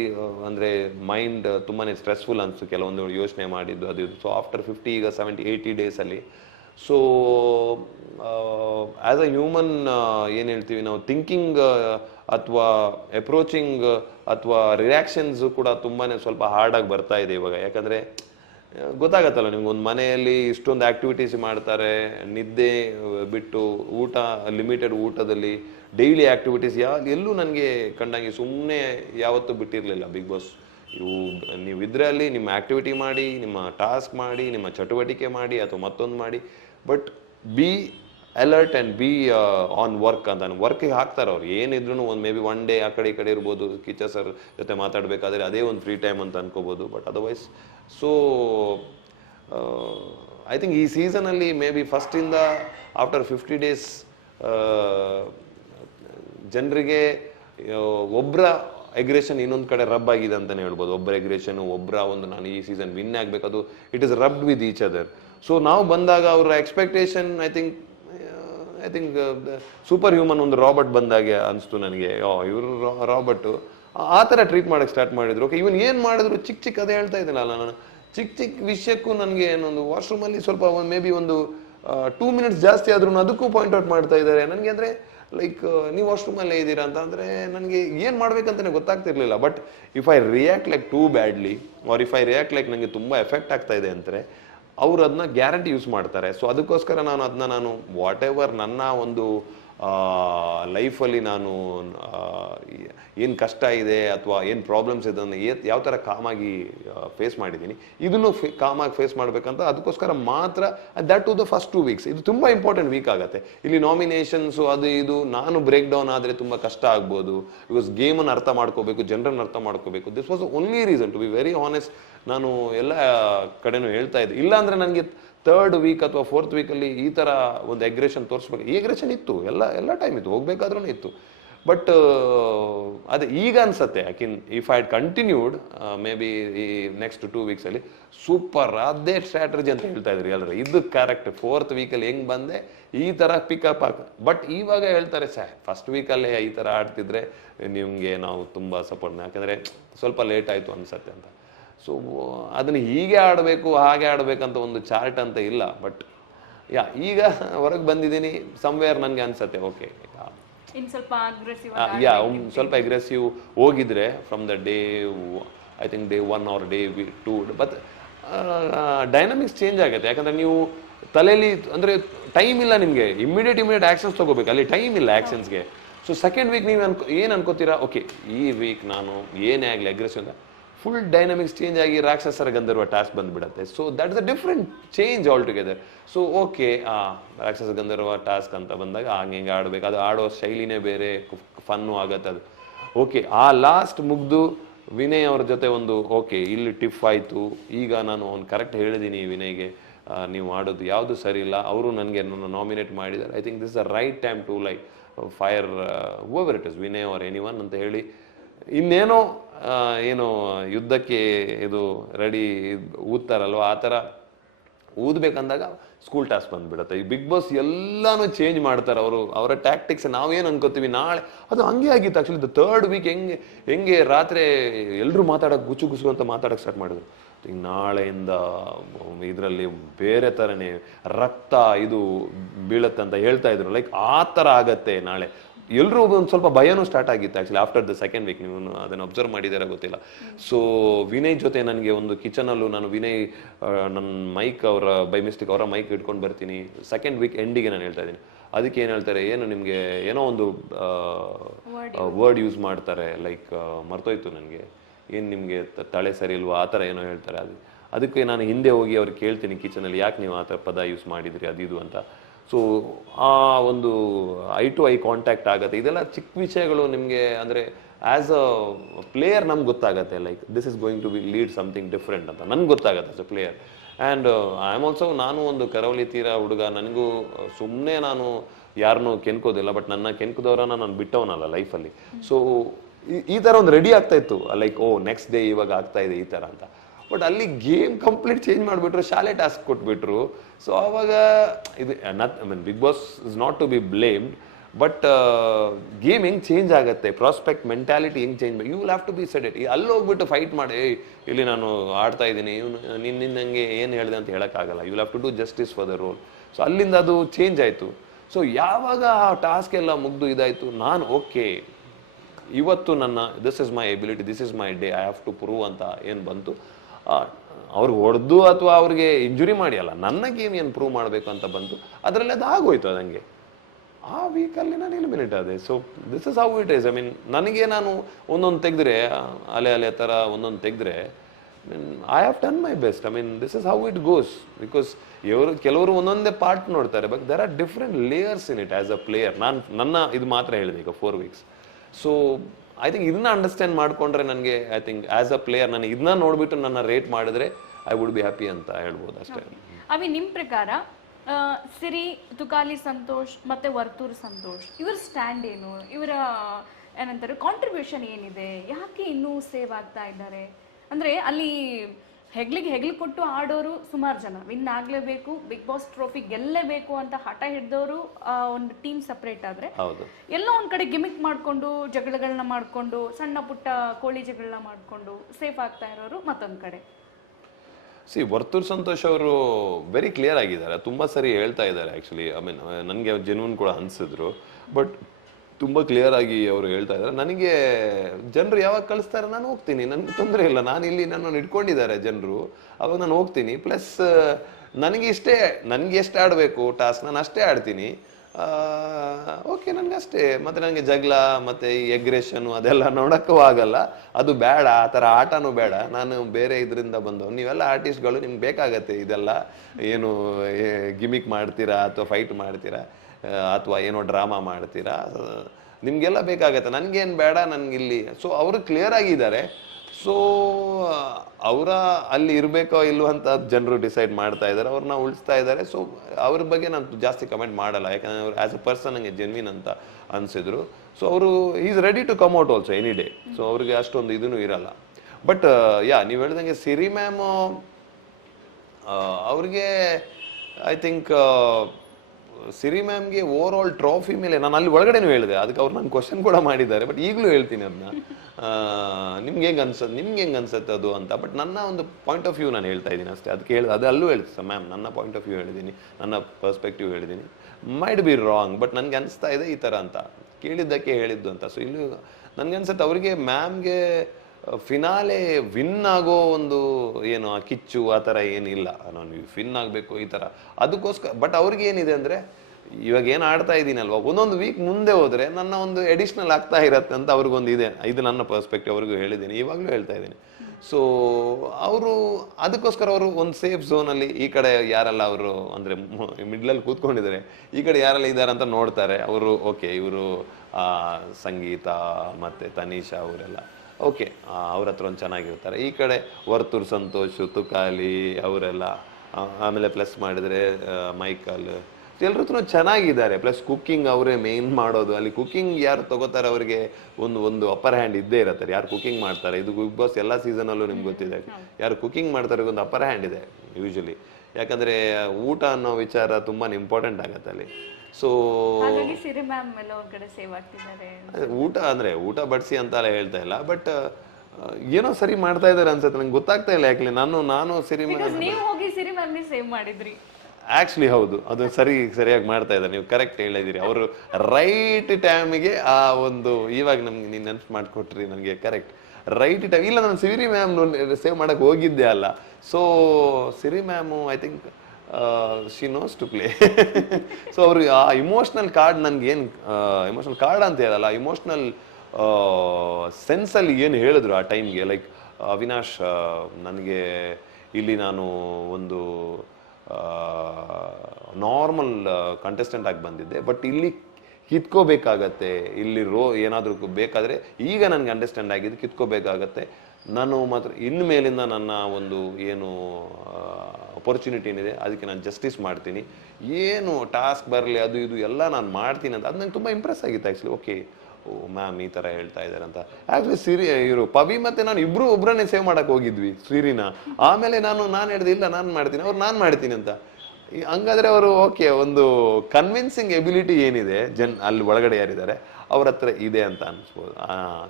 ಅಂದರೆ ಮೈಂಡ್ ತುಂಬಾ ಸ್ಟ್ರೆಸ್ಫುಲ್ ಅನಿಸ್ತು, ಕೆಲವೊಂದು ಯೋಚನೆ ಮಾಡಿದ್ದು ಅದು ಇದು. ಸೊ ಆಫ್ಟರ್ 50 ಈಗ 70-80 ಡೇಸಲ್ಲಿ, ಸೊ ಆ್ಯಸ್ ಅ ಹ್ಯೂಮನ್ ಏನು ಹೇಳ್ತೀವಿ ನಾವು, ಥಿಂಕಿಂಗ್ ಅಥವಾ ಅಪ್ರೋಚಿಂಗ್ ಅಥವಾ ರಿಯಾಕ್ಷನ್ಸು ಕೂಡ ತುಂಬಾ ಸ್ವಲ್ಪ ಹಾರ್ಡಾಗಿ ಬರ್ತಾ ಇದೆ ಇವಾಗ. ಯಾಕಂದರೆ ಗೊತ್ತಾಗತ್ತಲ್ಲ ನಿಮ್ಗೆ, ಒಂದು ಮನೆಯಲ್ಲಿ ಇಷ್ಟೊಂದು ಆ್ಯಕ್ಟಿವಿಟೀಸ್ ಮಾಡ್ತಾರೆ, ನಿದ್ದೆ ಬಿಟ್ಟು ಊಟ ಲಿಮಿಟೆಡ್ ಊಟದಲ್ಲಿ ಡೈಲಿ ಆ್ಯಕ್ಟಿವಿಟೀಸ್ ಎಲ್ಲೂ ನನಗೆ ಕಂಡಂಗೆ ಸುಮ್ಮನೆ ಯಾವತ್ತೂ ಬಿಟ್ಟಿರಲಿಲ್ಲ ಬಿಗ್ ಬಾಸ್. ನೀವು ಇದ್ರೆ ಅಲ್ಲಿ ನಿಮ್ಮ ಆ್ಯಕ್ಟಿವಿಟಿ ಮಾಡಿ, ನಿಮ್ಮ ಟಾಸ್ಕ್ ಮಾಡಿ, ನಿಮ್ಮ ಚಟುವಟಿಕೆ ಮಾಡಿ, ಅಥವಾ ಮತ್ತೊಂದು ಮಾಡಿ, but be alert and B on work ಅಂತ. ವರ್ಕಿಗೆ ಹಾಕ್ತಾರೆ ಅವ್ರು ಏನಿದ್ರು. ಒಂದು ಮೇ ಬಿ 1 ಡೇ ಆ ಕಡೆ ಈ ಕಡೆ ಇರ್ಬೋದು, ಕಿಚ್ಚ ಸರ್ ಜೊತೆ ಮಾತಾಡಬೇಕಾದ್ರೆ ಅದೇ ಒಂದು ಫ್ರೀ ಟೈಮ್ ಅಂತ ಅನ್ಕೋಬೋದು. But otherwise so I think ಈ ಸೀಸನಲ್ಲಿ ಮೇ ಬಿ ಫಸ್ಟಿಂದ ಆಫ್ಟರ್ 50 ಡೇಸ್ ಜನರಿಗೆ ಒಬ್ಬರ ಎಗ್ರೆಷನ್ ಇನ್ನೊಂದು ಕಡೆ ರಬ್ ಆಗಿದೆ ಅಂತಲೇ ಹೇಳ್ಬೋದು. ಒಬ್ಬರ ಎಗ್ರೆಷನ್, ಒಬ್ಬರ ಒಂದು ನಾನು ಈ ಸೀಸನ್ ವಿನ್ ಆಗಬೇಕು, ಅದು it is rubbed with each other. So ನಾವು ಬಂದಾಗ ಅವರ expectation I think super human ಒಂದು ರಾಬರ್ಟ್ ಬಂದಾಗೆ ಅನಿಸ್ತು ನನಗೆ. ಇವರು ರಾಬರ್ಟು ಆ ಥರ ಟ್ರೀಟ್ ಮಾಡೋಕ್ಕೆ ಸ್ಟಾರ್ಟ್ ಮಾಡಿದ್ರು. ಓಕೆ, ಇವನ್ ಏನು ಮಾಡಿದ್ರು ಚಿಕ್ಕ ಅದೇ ಹೇಳ್ತಾ ಇದ್ದೀನಲ್ಲ ನಾನು, ಚಿಕ್ಕ ವಿಷಯಕ್ಕೂ ನನಗೆ ಏನೊಂದು ವಾಶ್ರೂಮಲ್ಲಿ ಸ್ವಲ್ಪ ಮೇ ಬಿ ಒಂದು 2 ಮಿನಿಟ್ಸ್ ಜಾಸ್ತಿ ಆದ್ರೂ ಅದಕ್ಕೂ ಪಾಯಿಂಟ್ ಔಟ್ ಮಾಡ್ತಾ ಇದ್ದಾರೆ ನನಗೆ. ಅಂದರೆ ಲೈಕ್ ನೀವು ವಾಶ್ರೂಮಲ್ಲೇ ಇದ್ದೀರಾ ಅಂತ ಅಂದರೆ ನನಗೆ ಏನು ಮಾಡ್ಬೇಕಂತಲೇ ಗೊತ್ತಾಗ್ತಿರ್ಲಿಲ್ಲ. But if I react like too badly, or if I react like ನನಗೆ ತುಂಬ ಎಫೆಕ್ಟ್ ಆಗ್ತಾ ಇದೆ ಅಂದರೆ ಅವರು ಅದನ್ನ ಗ್ಯಾರಂಟಿ ಯೂಸ್ ಮಾಡ್ತಾರೆ. ಸೊ ಅದಕ್ಕೋಸ್ಕರ ನಾನು ವಾಟ್ ಎವರ್ ನನ್ನ ಒಂದು ಲೈಫಲ್ಲಿ ನಾನು ಏನು ಕಷ್ಟ ಇದೆ ಅಥವಾ ಏನು ಪ್ರಾಬ್ಲಮ್ಸ್ ಇದೆ ಅದನ್ನು ಯಾವ ಥರ ಕಾಮಾಗಿ ಫೇಸ್ ಮಾಡಿದ್ದೀನಿ, ಇದನ್ನು ಕಾಮಾಗಿ ಫೇಸ್ ಮಾಡಬೇಕಂತ ಅದಕ್ಕೋಸ್ಕರ ಮಾತ್ರ that to the first 2 weeks. ಇದು ತುಂಬ ಇಂಪಾರ್ಟೆಂಟ್ ವೀಕ್ ಆಗುತ್ತೆ. ಇಲ್ಲಿ ನಾಮಿನೇಷನ್ಸು ಅದು ಇದು ನಾನು ಬ್ರೇಕ್ ಡೌನ್ ಆದರೆ ತುಂಬ ಕಷ್ಟ ಆಗ್ಬೋದು. ಬಿಕಾಸ್ ಗೇಮನ್ನು ಅರ್ಥ ಮಾಡ್ಕೋಬೇಕು, ಜನರನ್ನು ಅರ್ಥ ಮಾಡ್ಕೋಬೇಕು. This was only reason to be very honest. ನಾನು ಎಲ್ಲ ಕಡೆನೂ ಹೇಳ್ತಾ ಇದ್ದೆ, ಇಲ್ಲಾಂದರೆ ನನಗೆ 3rd ವೀಕ್ ಅಥವಾ 4th ವೀಕಲ್ಲಿ ಈ ಥರ ಒಂದು ಎಗ್ರೆಷನ್ ತೋರಿಸ್ಬೇಕು. ಈ ಎಗ್ರೆಷನ್ ಇತ್ತು, ಎಲ್ಲ ಟೈಮ್ ಇತ್ತು, ಹೋಗ್ಬೇಕಾದ್ರೂ ಇತ್ತು. ಬಟ್ ಅದೇ ಈಗ ಅನ್ಸತ್ತೆ, if I continued may be ಈ ನೆಕ್ಸ್ಟ್ 2 ವೀಕ್ಸಲ್ಲಿ ಸೂಪರ್ ಅದೇ ಸ್ಟ್ರಾಟಜಿ ಅಂತ ಹೇಳ್ತಾ ಇದ್ರು ಎಲ್ಲರೂ. ಇದು ಕರೆಕ್ಟ್, 4th ವೀಕಲ್ಲಿ ಹೆಂಗೆ ಬಂದೆ ಈ ಥರ ಪಿಕಪ್ ಆಗ. ಬಟ್ ಇವಾಗ ಹೇಳ್ತಾರೆ ಫಸ್ಟ್ ವೀಕಲ್ಲೇ ಈ ಥರ ಆಡ್ತಿದ್ರೆ ನಿಮಗೆ ನಾವು ತುಂಬ ಸಪೋರ್ಟ್, ಯಾಕಂದರೆ ಸ್ವಲ್ಪ ಲೇಟ್ ಆಯಿತು ಅನ್ಸತ್ತೆ ಅಂತ. ಸೊ ಅದನ್ನು ಹೀಗೆ ಆಡಬೇಕು ಹಾಗೆ ಆಡಬೇಕಂತ ಒಂದು ಚಾರ್ಟ್ ಅಂತ ಇಲ್ಲ. ಬಟ್ ಈಗ ಹೊರಗೆ ಬಂದಿದ್ದೀನಿ ಸಮ್ವೇರ್ ನನಗೆ ಅನ್ಸತ್ತೆ ಓಕೆ ಇನ್ ಸ್ವಲ್ಪ ಅಗ್ರೆಸಿವ್ ಸ್ವಲ್ಪ ಅಗ್ರೆಸಿವ್ ಹೋಗಿದ್ರೆ from the day I think day 1 or day 2, but dynamics change ಆಗುತ್ತೆ. ಯಾಕಂದ್ರೆ ನೀವು ತಲೆಯಲ್ಲಿ ಅಂದ್ರೆ ಟೈಮ್ ಇಲ್ಲ ನಿಮಗೆ, ಇಮಿಡಿಯೇಟ್ ಆಕ್ಷನ್ಸ್ ತಗೋಬೇಕು, ಅಲ್ಲಿ ಟೈಮ್ ಇಲ್ಲ ಆಕ್ಷನ್ಸ್ಗೆ. ಸೊ ಸೆಕೆಂಡ್ ವೀಕ್ ನೀವು ಏನು ಅನ್ಕೋತೀರಾ, ಓಕೆ ಈ ವೀಕ್ ನಾನು ಏನೇ ಆಗಲಿ ಅಗ್ರೆಸಿವ್ ಅಂತ ಫುಲ್ ಡೈನಾಮಿಕ್ಸ್ ಚೇಂಜ್ ಆಗಿ ರಾಕ್ಷಸರ ಗಂಧರ್ವ ಟಾಸ್ಕ್ ಬಂದ್ಬಿಡುತ್ತೆ. So that is a different change all together. So okay ರಾಕ್ಷಸ ಗಂಧರ್ವ ಟಾಸ್ಕ್ ಅಂತ ಬಂದಾಗ ಹಿಂಗೆ ಆಡ್ಬೇಕು, ಅದು ಆಡೋ ಶೈಲಿನೇ ಬೇರೆ, ಫನ್ನು ಆಗತ್ತೆ ಅದು. ಓಕೆ ಆ ಲಾಸ್ಟ್ ಮುಗ್ದು ವಿನಯ್ ಅವ್ರ ಜೊತೆ ಒಂದು ಓಕೆ ಇಲ್ಲಿ ಟಿಫ್ ಆಯಿತು, ಈಗ ನಾನು ಅವ್ನು ಕರೆಕ್ಟ್ ಹೇಳಿದ್ದೀನಿ ವಿನಯ್ಗೆ ನೀವು ಆಡೋದು ಯಾವುದು ಸರಿ ಇಲ್ಲ, ಅವರು ನನಗೆ ನಾಮಿನೇಟ್ ಮಾಡಿದ್ದಾರೆ, I think this is the right time to like fire whoever it is, Vinay or anyone ಅಂತ ಹೇಳಿ ಇನ್ನೇನೋ ಏನು ಯುದ್ಧಕ್ಕೆ ಇದು ರೆಡಿ ಊದ್ತಾರಲ್ವ ಆ ಥರ ಊದ್ಬೇಕಂದಾಗ ಸ್ಕೂಲ್ ಟಾಸ್ಕ್ ಬಂದ್ಬಿಡುತ್ತೆ. ಈ ಬಿಗ್ ಬಾಸ್ ಎಲ್ಲಾನು ಚೇಂಜ್ ಮಾಡ್ತಾರೆ ಅವರು, ಅವರ ಟ್ಯಾಕ್ಟಿಕ್ಸ್. ನಾವೇನು ಅನ್ಕೋತೀವಿ ನಾಳೆ ಅದು ಹಂಗೆ ಆಗಿತ್ತು. ಆಕ್ಚುಲಿ ದ ಥರ್ಡ್ ವೀಕ್ ಹೆಂಗೆ ರಾತ್ರಿ ಎಲ್ಲರೂ ಮಾತಾಡೋಕೆ ಗುಸು ಅಂತ ಮಾತಾಡೋಕೆ ಸ್ಟಾರ್ಟ್ ಮಾಡಿದ್ರು. ನಾಳೆಯಿಂದ ಇದರಲ್ಲಿ ಬೇರೆ ಥರನೇ ರಕ್ತ ಇದು ಬೀಳತ್ತೆ ಅಂತ ಹೇಳ್ತಾ ಇದ್ರು. ಲೈಕ್ ಆ ಥರ ಆಗತ್ತೆ ನಾಳೆ. ಎಲ್ಲರೂ ಒಂದು ಸ್ವಲ್ಪ ಭಯನೂ ಸ್ಟಾರ್ಟ್ ಆಗಿತ್ತು actually after the second week. ನೀವು ಅದನ್ನು ಅಬ್ಸರ್ವ್ ಮಾಡಿದಾರ ಗೊತ್ತಿಲ್ಲ. ಸೊ ವಿನಯ್ ಜೊತೆ ನನಗೆ ಒಂದು ಕಿಚನಲ್ಲೂ ನಾನು ವಿನಯ್ ನನ್ನ ಮೈಕ್ ಅವರ ಬೈ ಮಿಸ್ಟೇಕ್ ಅವರ ಮೈಕ್ ಇಟ್ಕೊಂಡು ಬರ್ತೀನಿ ಸೆಕೆಂಡ್ ವೀಕ್ ಎಂಡಿಗೆ ನಾನು ಹೇಳ್ತಾ ಇದ್ದೀನಿ. ಅದಕ್ಕೆ ಏನು ಹೇಳ್ತಾರೆ, ಏನು ನಿಮಗೆ ಏನೋ ಒಂದು ವರ್ಡ್ ಯೂಸ್ ಮಾಡ್ತಾರೆ, ಲೈಕ್ ಮರ್ತೋಯ್ತು ನನಗೆ, ಏನು ನಿಮಗೆ ತಲೆ ಸರಿ ಇಲ್ವಾ ಆ ಥರ ಏನೋ ಹೇಳ್ತಾರೆ. ಅದಕ್ಕೆ ನಾನು ಹಿಂದೆ ಹೋಗಿ ಅವ್ರಿಗೆ ಕೇಳ್ತೀನಿ ಕಿಚನಲ್ಲಿ, ಯಾಕೆ ನೀವು ಆ ಥರ ಪದ ಯೂಸ್ ಮಾಡಿದ್ರಿ ಅದು ಅಂತ. ಸೊ ಆ ಒಂದು ಐ ಟು ಐ ಕಾಂಟ್ಯಾಕ್ಟ್ ಆಗುತ್ತೆ. ಇದೆಲ್ಲ ಚಿಕ್ಕ ವಿಷಯಗಳು ನಿಮಗೆ ಅಂದರೆ ಆ್ಯಸ್ ಅ ಪ್ಲೇಯರ್ ನಮ್ಗೆ ಗೊತ್ತಾಗತ್ತೆ, like this is going to be lead something different ಅಂತ ನನಗೆ ಗೊತ್ತಾಗತ್ತೆ as a player. And I am also, ನಾನು ಒಂದು ಕರಾವಳಿ ತೀರ ಹುಡುಗ, ನನಗೂ ಸುಮ್ಮನೆ ನಾನು ಯಾರನ್ನೂ ಕೆನ್ಕೋದಿಲ್ಲ, ಬಟ್ ನನ್ನ ಕೆನ್ಕೋದವ್ರನ್ನ ನಾನು ಬಿಟ್ಟವನಲ್ಲ ಲೈಫಲ್ಲಿ. ಸೊ ಈ ಥರ ಒಂದು ರೆಡಿ ಆಗ್ತಾ ಇತ್ತು, ಲೈಕ್ ಓ ನೆಕ್ಸ್ಟ್ ಡೇ ಇವಾಗ ಆಗ್ತಾ ಇದೆ ಈ ಥರ ಅಂತ. ಬಟ್ ಅಲ್ಲಿ ಗೇಮ್ ಕಂಪ್ಲೀಟ್ ಚೇಂಜ್ ಮಾಡಿಬಿಟ್ರು, ಶಾಲೆ ಟಾಸ್ಕ್ ಕೊಟ್ಬಿಟ್ರು. ಸೊ ಆವಾಗ ಇದು Bigg Boss is not to be blamed, but game ಹೆಂಗೆ ಚೇಂಜ್ ಆಗುತ್ತೆ, ಪ್ರಾಸ್ಪೆಕ್ಟ್ ಮೆಂಟಾಲಿಟಿ ಹೆಂಗೆ ಚೇಂಜ್ ಮಾಡಿ, you will have to be seeded. ಅಲ್ಲಿ ಹೋಗ್ಬಿಟ್ಟು ಫೈಟ್ ಮಾಡಿ ಇಲ್ಲಿ ನಾನು ಆಡ್ತಾ ಇದ್ದೀನಿ, ನಿನ್ನಂಗೆ ಏನು ಹೇಳಿದೆ ಅಂತ ಹೇಳೋಕ್ಕಾಗಲ್ಲ. You will have to do justice for the role. So ಅಲ್ಲಿಂದ ಅದು ಚೇಂಜ್ ಆಯಿತು. ಸೊ ಯಾವಾಗ ಆ ಟಾಸ್ಕ್ ಎಲ್ಲ ಮುಗ್ದು ಇದಾಯಿತು, ನಾನು ಓಕೆ ಇವತ್ತು ನನ್ನ this is my ability, this is my day, I have to prove ಅಂತ ಏನು ಬಂತು, ಅವ್ರಿಗೆ ಹೊಡೆದು ಅಥವಾ ಅವ್ರಿಗೆ ಇಂಜುರಿ ಮಾಡಿ ಅಲ್ಲ, ನನ್ನ ಗೇಮ್ ಏನು ಪ್ರೂವ್ ಮಾಡಬೇಕು ಅಂತ ಬಂತು. ಅದರಲ್ಲಿ ಅದು ಆಗೋಯ್ತು. ಅದಂಗೆ ಆ ವೀಕಲ್ಲಿ ನಾನು ಎಲಿಮಿನೇಟ್ ಆದೆ. So this is how it is. I mean ನನಗೆ ನಾನು ಒಂದೊಂದು ತೆಗೆದ್ರೆ ಅಲೆ ಥರ ಒಂದೊಂದು ತೆಗೆದ್ರೆ I have done my best. I mean this is how it goes. Because ಕೆಲವರು ಒಂದೊಂದೇ ಪಾರ್ಟ್ ನೋಡ್ತಾರೆ, but there are different layers in it as a player. ನಾನು ನನ್ನ ಇದು ಮಾತ್ರ ಹೇಳಿದೆ ಈಗ 4 weeks. ಸೊ ಐ ಥಿಂಕ್ ಇದನ್ನ ಅಂಡರ್ಸ್ಟ್ಯಾಂಡ್ ಮಾಡ್ಕೊಂಡ್ರೆ ನನಗೆ I think as a player ನಾನು ಇದನ್ನ ನೋಡ್ಬಿಟ್ಟು ನನ್ನ ರೇಟ್ ಮಾಡಿದ್ರೆ ಐ ವುಡ್ ಬಿ ಹ್ಯಾಪಿ ಅಂತ ಹೇಳ್ಬೋದು ಅಷ್ಟೇ. ಅವಿ, ನಿಮ್ಮ ಪ್ರಕಾರ ಸಿರಿ, ತುಕಾಲಿ ಸಂತೋಷ್ ಮತ್ತೆ ವರ್ತೂರ್ ಸಂತೋಷ್ ಇವರ ಸ್ಟ್ಯಾಂಡ್ ಏನು, ಇವರ ಏನಂತಾರೆ ಕಾಂಟ್ರಿಬ್ಯೂಷನ್ ಏನಿದೆ, ಯಾಕೆ ಇನ್ನೂ ಸೇವ್ ಆಗ್ತಾ ಇದ್ದಾರೆ? ಅಂದ್ರೆ ಅಲ್ಲಿ ಹೆಗ್ಲಿಗೆ ಕೊಟ್ಟು ಆಡೋರು ಸುಮಾರು ಜನ, ವಿನ್ ಆಗ್ಲೇಬೇಕು, ಬಿಗ್ ಬಾಸ್ ಟ್ರೋಫಿ ಗೆಲ್ಲೇಬೇಕು ಅಂತ ಹಠ ಹಿಡ್ದವರು ಒಂದು ಟೀಮ್ ಸಪ್ರೇಟ್ ಆದ್ರೆ, ಎಲ್ಲೋ ಒಂದ್ ಕಡೆ ಗಿಮಿಕ್ ಮಾಡ್ಕೊಂಡು ಜಗಳಗಳನ್ನ ಮಾಡ್ಕೊಂಡು ಸಣ್ಣ ಪುಟ್ಟ ಕೋಳಿ ಜಗಳನ್ನ ಮಾಡ್ಕೊಂಡು ಸೇಫ್ ಆಗ್ತಾ ಇರೋರು ಮತ್ತೊಂದ್ ಕಡೆ. ವರ್ತೂರ್ ಸಂತೋಷ್ ಅವರು ವೆರಿ ಕ್ಲಿಯರ್ ಆಗಿದ್ದಾರೆ, ತುಂಬಾ ಸರಿ ಹೇಳ್ತಾ ಇದ್ದಾರೆ. ಆಕ್ಚುಲಿ ಐ ಮೀನ್ ನನಗೆ ಜೆನ್ಯೂನ್ ಕೂಡ ಅನ್ಸಿದ್ರು, ಬಟ್ ತುಂಬ ಕ್ಲಿಯರ್ ಆಗಿ ಅವರು ಹೇಳ್ತಾ ಇದ್ದಾರೆ. ನನಗೆ ಜನರು ಯಾವಾಗ ಕಳಿಸ್ತಾರೆ ನಾನು ಹೋಗ್ತೀನಿ, ನನಗೆ ತೊಂದರೆ ಇಲ್ಲ, ನಾನು ಇಲ್ಲಿ ನನ್ನನ್ನು ಇಟ್ಕೊಂಡಿದ್ದಾರೆ ಜನರು, ಅವಾಗ ನಾನು ಹೋಗ್ತೀನಿ. ಪ್ಲಸ್ ನನಗೆ ಎಷ್ಟು ಆಡಬೇಕು ಟಾಸ್ಕ್ ನಾನು ಅಷ್ಟೇ ಆಡ್ತೀನಿ. ಓಕೆ ನನಗಷ್ಟೇ. ಮತ್ತೆ ನನಗೆ ಜಗಳ ಮತ್ತೆ ಈ ಎಗ್ರೆಷನ್ ಅದೆಲ್ಲ ನೋಡೋಕ್ಕೂ ಆಗಲ್ಲ, ಅದು ಬೇಡ, ಆ ಥರ ಆಟನೂ ಬೇಡ. ನಾನು ಬೇರೆ ಇದರಿಂದ ಬಂದವು. ನೀವೆಲ್ಲ ಆರ್ಟಿಸ್ಟ್ಗಳು, ನಿಮ್ಗೆ ಬೇಕಾಗತ್ತೆ ಇದೆಲ್ಲ, ಏನು ಗಿಮಿಕ್ ಮಾಡ್ತೀರಾ ಅಥವಾ ಫೈಟ್ ಮಾಡ್ತೀರಾ ಅಥವಾ ಏನೋ ಡ್ರಾಮಾ ಮಾಡ್ತೀರಾ, ನಿಮಗೆಲ್ಲ ಬೇಕಾಗತ್ತೆ, ನನಗೇನು ಬೇಡ ನನಗಿಲ್ಲಿ. ಸೊ ಅವರು ಕ್ಲಿಯರ್ ಆಗಿದ್ದಾರೆ. ಸೊ ಅವರ ಅಲ್ಲಿ ಇರಬೇಕೋ ಇಲ್ವೋ ಅಂತ ಜನರು ಡಿಸೈಡ್ ಮಾಡ್ತಾ ಇದ್ದಾರೆ, ಅವ್ರನ್ನ ಉಳಿಸ್ತಾ ಇದ್ದಾರೆ. ಸೊ ಅವ್ರ ಬಗ್ಗೆ ನಾನು ಜಾಸ್ತಿ ಕಮೆಂಟ್ ಮಾಡಲ್ಲ, ಯಾಕಂದರೆ ಅವ್ರು ಆ್ಯಸ್ ಅ ಪರ್ಸನ್ ನನಗೆ ಜೆನ್ವಿನ್ ಅಂತ ಅನಿಸಿದ್ರು. ಸೊ ಅವರು is ready to come out also any day. So ಅವ್ರಿಗೆ ಅಷ್ಟೊಂದು ಇದೂ ಇರಲ್ಲ. ಬಟ್ ನೀವು ಹೇಳ್ದಂಗೆ ಸಿರಿ ಮ್ಯಾಮ್ ಅವ್ರಿಗೆ ಐ ಥಿಂಕ್ ಸಿರಿ ಮ್ಯಾಮ್ಗೆ ಓವರ್ ಆಲ್ ಟ್ರಾಫಿ ಮೇಲೆ ನಾನು ಅಲ್ಲಿ ಒಳಗಡೆನೂ ಹೇಳಿದೆ, ಅದಕ್ಕೆ ಅವ್ರು ನಂಗೆ ಕ್ವಶನ್ ಕೂಡ ಮಾಡಿದ್ದಾರೆ, ಬಟ್ ಈಗಲೂ ಹೇಳ್ತೀನಿ ಅದನ್ನ, ನಿಮ್ಗೆ ಹೆಂಗೆ ಅನ್ಸುತ್ತೆ ಅದು ಅಂತ. ಬಟ್ ನನ್ನ ಒಂದು ಪಾಯಿಂಟ್ ಆಫ್ ವ್ಯೂ ನಾನು ಹೇಳ್ತಾ ಇದ್ದೀನಿ ಅಷ್ಟೇ. ಅದಕ್ಕೆ ಅದು ಅಲ್ಲೂ ಹೇಳ್ತೀನಿ ಮ್ಯಾಮ್, ನನ್ನ ಪಾಯಿಂಟ್ ಆಫ್ ವ್ಯೂ ಹೇಳಿದ್ದೀನಿ, ನನ್ನ ಪರ್ಸ್ಪೆಕ್ಟಿವ್ ಹೇಳಿದ್ದೀನಿ. ಮೈಟ್ ಬಿ ರಾಂಗ್, ಬಟ್ ನನಗೆ ಅನಿಸ್ತಾ ಇದೆ ಈ ಥರ ಅಂತ. ಕೇಳಿದ್ದಕ್ಕೆ ಹೇಳಿದ್ದು ಅಂತ. ಸೊ ಇಲ್ಲಿ ನನ್ಗನ್ಸುತ್ತೆ ಅವರಿಗೆ ಮ್ಯಾಮ್ಗೆ ಫಿನಾಲೆ ವಿನ್ ಆಗೋ ಒಂದು ಏನು ಆ ಕಿಚ್ಚು ಆ ಥರ ಏನಿಲ್ಲ, ನಾನು ವಿನ್ ಆಗಬೇಕು ಈ ಥರ ಅದಕ್ಕೋಸ್ಕರ. ಬಟ್ ಅವ್ರಿಗೆ ಏನಿದೆ ಅಂದರೆ ಇವಾಗ ಏನು ಆಡ್ತಾ ಇದ್ದೀನಲ್ವ, ಒಂದೊಂದು ವೀಕ್ ಮುಂದೆ ಹೋದರೆ ನನ್ನ ಒಂದು ಎಡಿಷ್ನಲ್ ಆಗ್ತಾ ಇರತ್ತೆ ಅಂತ ಅವ್ರಿಗೊಂದು ಇದೆ. ಇದು ನನ್ನ ಪರ್ಸ್ಪೆಕ್ಟಿವ್, ಅವ್ರಿಗೂ ಹೇಳಿದ್ದೀನಿ, ಇವಾಗಲೂ ಹೇಳ್ತಾ ಇದ್ದೀನಿ. ಸೊ ಅವರು ಅದಕ್ಕೋಸ್ಕರ ಅವರು ಒಂದು ಸೇಫ್ ಝೋನಲ್ಲಿ ಈ ಕಡೆ ಯಾರೆಲ್ಲ ಅವರು ಅಂದರೆ ಮಿಡ್ಲಲ್ಲಿ ಕೂತ್ಕೊಂಡಿದ್ದಾರೆ, ಈ ಕಡೆ ಯಾರೆಲ್ಲ ಇದ್ದಾರೆ ಅಂತ ನೋಡ್ತಾರೆ ಅವರು. ಓಕೆ ಇವರು ಸಂಗೀತ ಮತ್ತು ತನೀಶಾ ಅವರೆಲ್ಲ ಓಕೆ ಅವ್ರ ಹತ್ರ ಒಂದು ಚೆನ್ನಾಗಿರ್ತಾರೆ. ಈ ಕಡೆ ವರ್ತೂರ್ ಸಂತೋಷ್, ತುಕಾಲಿ ಅವರೆಲ್ಲ, ಆಮೇಲೆ ಪ್ಲಸ್ ಮಾಡಿದರೆ ಮೈಕಲ್, ಎಲ್ಲರ ಹತ್ರ ಚೆನ್ನಾಗಿದ್ದಾರೆ. ಪ್ಲಸ್ ಕುಕ್ಕಿಂಗ್ ಅವರೇ ಮೇನ್ ಮಾಡೋದು. ಅಲ್ಲಿ ಕುಕ್ಕಿಂಗ್ ಯಾರು ತಗೋತಾರೆ ಅವರಿಗೆ ಒಂದು ಅಪ್ಪರ್ ಹ್ಯಾಂಡ್ ಇದ್ದೇ ಇರತ್ತೆ. ಯಾರು ಕುಕ್ಕಿಂಗ್ ಮಾಡ್ತಾರೆ, ಇದು ಬಿಗ್ ಬಾಸ್ ಎಲ್ಲ ಸೀಸನಲ್ಲೂ ನಿಮ್ಗೆ ಗೊತ್ತಿದೆ, ಯಾರು ಕುಕ್ಕಿಂಗ್ ಮಾಡ್ತಾರೆ ಒಂದು ಅಪ್ಪರ್ ಹ್ಯಾಂಡ್ ಇದೆ ಯೂಶಲಿ. ಯಾಕಂದ್ರೆ ಊಟ ಅನ್ನೋ ವಿಚಾರ ತುಂಬಾ ಇಂಪಾರ್ಟೆಂಟ್ ಆಗತ್ತೆ ಅಲ್ಲಿ. ಸೊ ಊಟ ಅಂದ್ರೆ ಊಟ ಬಡಿಸಿ ಅಂತ ಹೇಳ್ತಾ ಇಲ್ಲ, ಬಟ್ ಏನೋ ಸರಿ ಮಾಡ್ತಾ ಇದಾರೆ ಅನ್ಸುತ್ತೆ, ನಂಗೆ ಗೊತ್ತಾಗ್ತಾ ಇಲ್ಲ. ಯಾಕಲಿ ನಾನು ಸಿರಿ ಆಕ್ಚುಲಿ ಹೌದು, ಅದು ಸರಿಯಾಗಿ ಮಾಡ್ತಾ ಇದ್ದಾರೆ. ನೀವು ಕರೆಕ್ಟ್ ಹೇಳಿದಿರಿ, ಅವರು ರೈಟ್ ಟೈಮಿಗೆ ಆ ಒಂದು ಇವಾಗ ನಮ್ಗೆ ನೀನು ನೆನ್ಪು ಮಾಡಿಕೊಟ್ರಿ ನನಗೆ. Correct right time. ಇಲ್ಲ ನಾನು ಸಿರಿ ಮ್ಯಾಮ್ ಸೇವ್ ಮಾಡಕ್ ಹೋಗಿದ್ದೆ ಅಲ್ಲ. So Siri ma'am I think she knows to play. So ಅವರು ಆ ಇಮೋಷನಲ್ ಕಾರ್ಡ್ ನನ್ಗೆ ಏನು ಇಮೋಷನಲ್ ಕಾರ್ಡ್ ಅಂತ ಹೇಳಲ್ಲ, ಇಮೋಷನಲ್ ಸೆನ್ಸಲ್ಲಿ ಏನು ಹೇಳಿದ್ರು ಆ ಟೈಮ್ಗೆ. ಲೈಕ್ ಅವಿನಾಶ್, ನನಗೆ ಇಲ್ಲಿ ನಾನು ಒಂದು ನಾರ್ಮಲ್ ಕಂಟೆಸ್ಟೆಂಟ್ ಆಗಿ ಬಂದಿದ್ದೆ, ಬಟ್ ಇಲ್ಲಿ ಕಿತ್ಕೋಬೇಕಾಗತ್ತೆ, ಇಲ್ಲಿ ಏನಾದರೂ ಬೇಕಾದರೆ ಈಗ ನನಗೆ ಅಂಡರ್ಸ್ಟ್ಯಾಂಡ್ ಆಗಿದೆ, ಕಿತ್ಕೋಬೇಕಾಗತ್ತೆ. ನಾನು ಮಾತ್ರ ಇನ್ನು ಮೇಲಿಂದ ನನ್ನ ಒಂದು ಏನು ಅಪರ್ಚುನಿಟಿ ಏನಿದೆ ಅದಕ್ಕೆ ನಾನು ಜಸ್ಟಿಸ್ ಮಾಡ್ತೀನಿ, ಏನು ಟಾಸ್ಕ್ ಬರಲಿ ಅದು ಇದು ಎಲ್ಲ ನಾನು ಮಾಡ್ತೀನಿ ಅಂತ. ಅದು ನಂಗೆ ತುಂಬ ಇಂಪ್ರೆಸ್ ಆಗಿತ್ತು ಆ್ಯಕ್ಚುಲಿ. ಓಕೆ ಓ ಮ್ಯಾಮ್ ಈ ಥರ ಹೇಳ್ತಾ ಇದ್ದಾರೆ ಅಂತ. ಆ್ಯಕ್ಚುಲಿ ಇವರು ಪವಿ ಮತ್ತೆ ನಾನು ಒಬ್ಬರನ್ನೇ ಸೇವ್ ಮಾಡಕ್ಕೆ ಹೋಗಿದ್ವಿ ಸಿರಿನ. ಆಮೇಲೆ ನಾನು ಹೇಳಿದೆ ಇಲ್ಲ ನಾನು ಮಾಡ್ತೀನಿ, ನಾನು ಮಾಡ್ತೀನಿ ಅಂತ. ಹಂಗಾದ್ರೆ ಅವರು ಓಕೆ ಒಂದು ಕನ್ವಿನ್ಸಿಂಗ್ ಎಬಿಲಿಟಿ ಏನಿದೆ ಅಲ್ಲಿ ಒಳಗಡೆ ಯಾರಿದ್ದಾರೆ ಅವ್ರ ಹತ್ರ ಇದೆ ಅಂತ ಅನ್ಸ್ಬೋದು.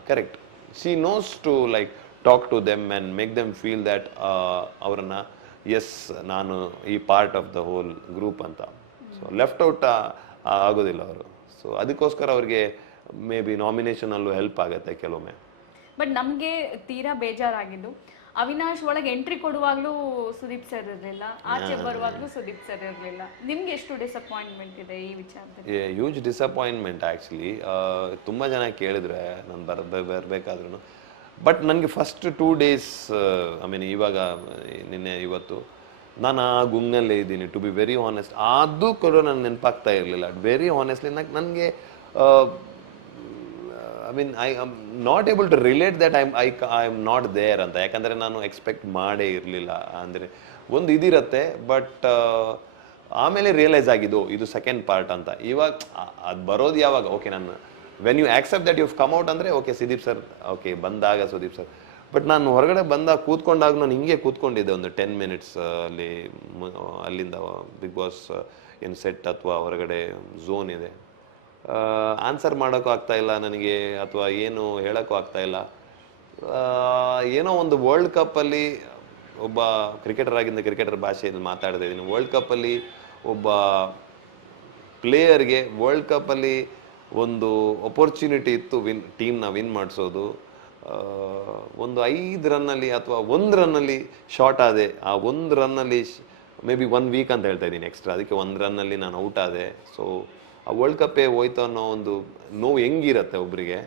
Correct. She knows to like talk to them and make them feel that ಅವರನ್ನ ಎಸ್ ನಾನು ಈ part of the whole group ಅಂತ. ಸೊ ಲೆಫ್ಟ್ ಔಟ್ ಆಗೋದಿಲ್ಲ ಅವರು. ಸೊ ಅದಕ್ಕೋಸ್ಕರ ಅವ್ರಿಗೆ ಮೇ ಬಿ ನಾಮಿನೇಷನ್ ಅಲ್ಲೂ ಹೆಲ್ಪ್ ಆಗುತ್ತೆ ಕೆಲವೊಮ್ಮೆ. ಬಟ್ ನಮ್ಗೆ ತೀರಾ ಬೇಜಾರಾಗಿದ್ದು ಅವಿನಾಶ್ ಒಳಗೆ ಎಂಟ್ರಿ ಕೊಡುವಾಗ್ಲೂ ಸುದೀಪ್ ಸರ್ ಇರಲಿಲ್ಲ, ಆಚೆ ಬರುವಾಗ್ಲೂ ಸುದೀಪ್ ಸರ್ ಇರಲಿಲ್ಲ. ನಿಮ್ಗೆ ಎಷ್ಟು ಡಿಸಪಾಯಿಂಟ್ಮೆಂಟ್ ಇದೆ ಈ ವಿಚಾರದಲ್ಲಿ? Huge disappointment actually. ತುಂಬ ಜನ ಕೇಳಿದ್ರೆ ನಾನು ಬರಬೇಕಾದ್ರೂ. ಬಟ್ ನನಗೆ ಫಸ್ಟ್ 2 days ಐ ಮೀನ್ ಇವಾಗ ನಿನ್ನೆ ಇವತ್ತು ನಾನು ಆ ಗುಂಗ್ನಲ್ಲೇ ಇದ್ದೀನಿ, ಟು ಬಿ ವೆರಿ ಆನೆಸ್ಟ್. ಅದು ಕೂಡ ನನ್ನ ನೆನಪಾಗ್ತಾ ಇರಲಿಲ್ಲ ವೆರಿ ಆನೆಸ್ಟ್ಲಿ. ನನಗೆ I mean I am not able to relate that I am not there ಅಂತ. ಯಾಕಂದರೆ ನಾನು ಎಕ್ಸ್ಪೆಕ್ಟ್ ಮಾಡೇ ಇರಲಿಲ್ಲ. ಅಂದರೆ ಒಂದು ಇದಿರತ್ತೆ, ಬಟ್ ಆಮೇಲೆ ರಿಯಲೈಸ್ ಆಗಿದ್ದು ಇದು ಸೆಕೆಂಡ್ ಪಾರ್ಟ್ ಅಂತ. ಇವಾಗ ಅದು ಬರೋದು ಯಾವಾಗ, ಓಕೆ ನಾನು when you accept that you come out ಅಂದರೆ ಓಕೆ ಸುದೀಪ್ ಸರ್ ಓಕೆ ಬಂದಾಗ ಸುದೀಪ್ ಸರ್. ಬಟ್ ನಾನು ಹೊರಗಡೆ ಬಂದಾಗ ಕೂತ್ಕೊಂಡಾಗ ನಾನು ಹಿಂಗೆ ಕೂತ್ಕೊಂಡಿದ್ದೆ ಒಂದು 10 minutes ಅಲ್ಲಿ. ಅಲ್ಲಿಂದ ಬಿಗ್ ಬಾಸ್ ಏನು ಸೆಟ್ ಅಥವಾ ಹೊರಗಡೆ ಝೋನ್ ಇದೆ, ಆನ್ಸರ್ ಮಾಡೋಕ್ಕೂ ಆಗ್ತಾ ಇಲ್ಲ ನನಗೆ, ಅಥವಾ ಏನು ಹೇಳೋಕ್ಕೂ ಆಗ್ತಾ ಇಲ್ಲ. ಏನೋ ಒಂದು ವರ್ಲ್ಡ್ ಕಪ್ಪಲ್ಲಿ ಒಬ್ಬ ಕ್ರಿಕೆಟರ್ ಆಗಿಂದ ಕ್ರಿಕೆಟರ್ ಭಾಷೆಯಲ್ಲಿ ಮಾತಾಡ್ತಾ ಇದ್ದೀನಿ. ವರ್ಲ್ಡ್ ಕಪ್ಪಲ್ಲಿ ಒಬ್ಬ ಪ್ಲೇಯರ್ಗೆ ವರ್ಲ್ಡ್ ಕಪ್ಪಲ್ಲಿ ಒಂದು ಅಪರ್ಚುನಿಟಿ ಇತ್ತು ಟೀಮ್ನ ವಿನ್ ಮಾಡಿಸೋದು. ಒಂದು 5 ರನ್ನಲ್ಲಿ ಅಥವಾ 1 ರನ್ನಲ್ಲಿ ಶಾರ್ಟ್ ಆದೆ. ಆ 1 ರನ್ನಲ್ಲಿ ಮೇ ಬಿ 1 week ಅಂತ ಹೇಳ್ತಾ ಇದ್ದೀನಿ ಎಕ್ಸ್ಟ್ರಾ, ಅದಕ್ಕೆ 1 ರನ್ನಲ್ಲಿ ನಾನು ಔಟ್ ಆದೆ. ಸೊ ಆ ವರ್ಲ್ಡ್ ಕಪ್ಪೇ ಹೋಯ್ತು ಅನ್ನೋ ಒಂದು ನೋವು ಹೆಂಗಿರತ್ತೆ ಒಬ್ಬರಿಗೆ,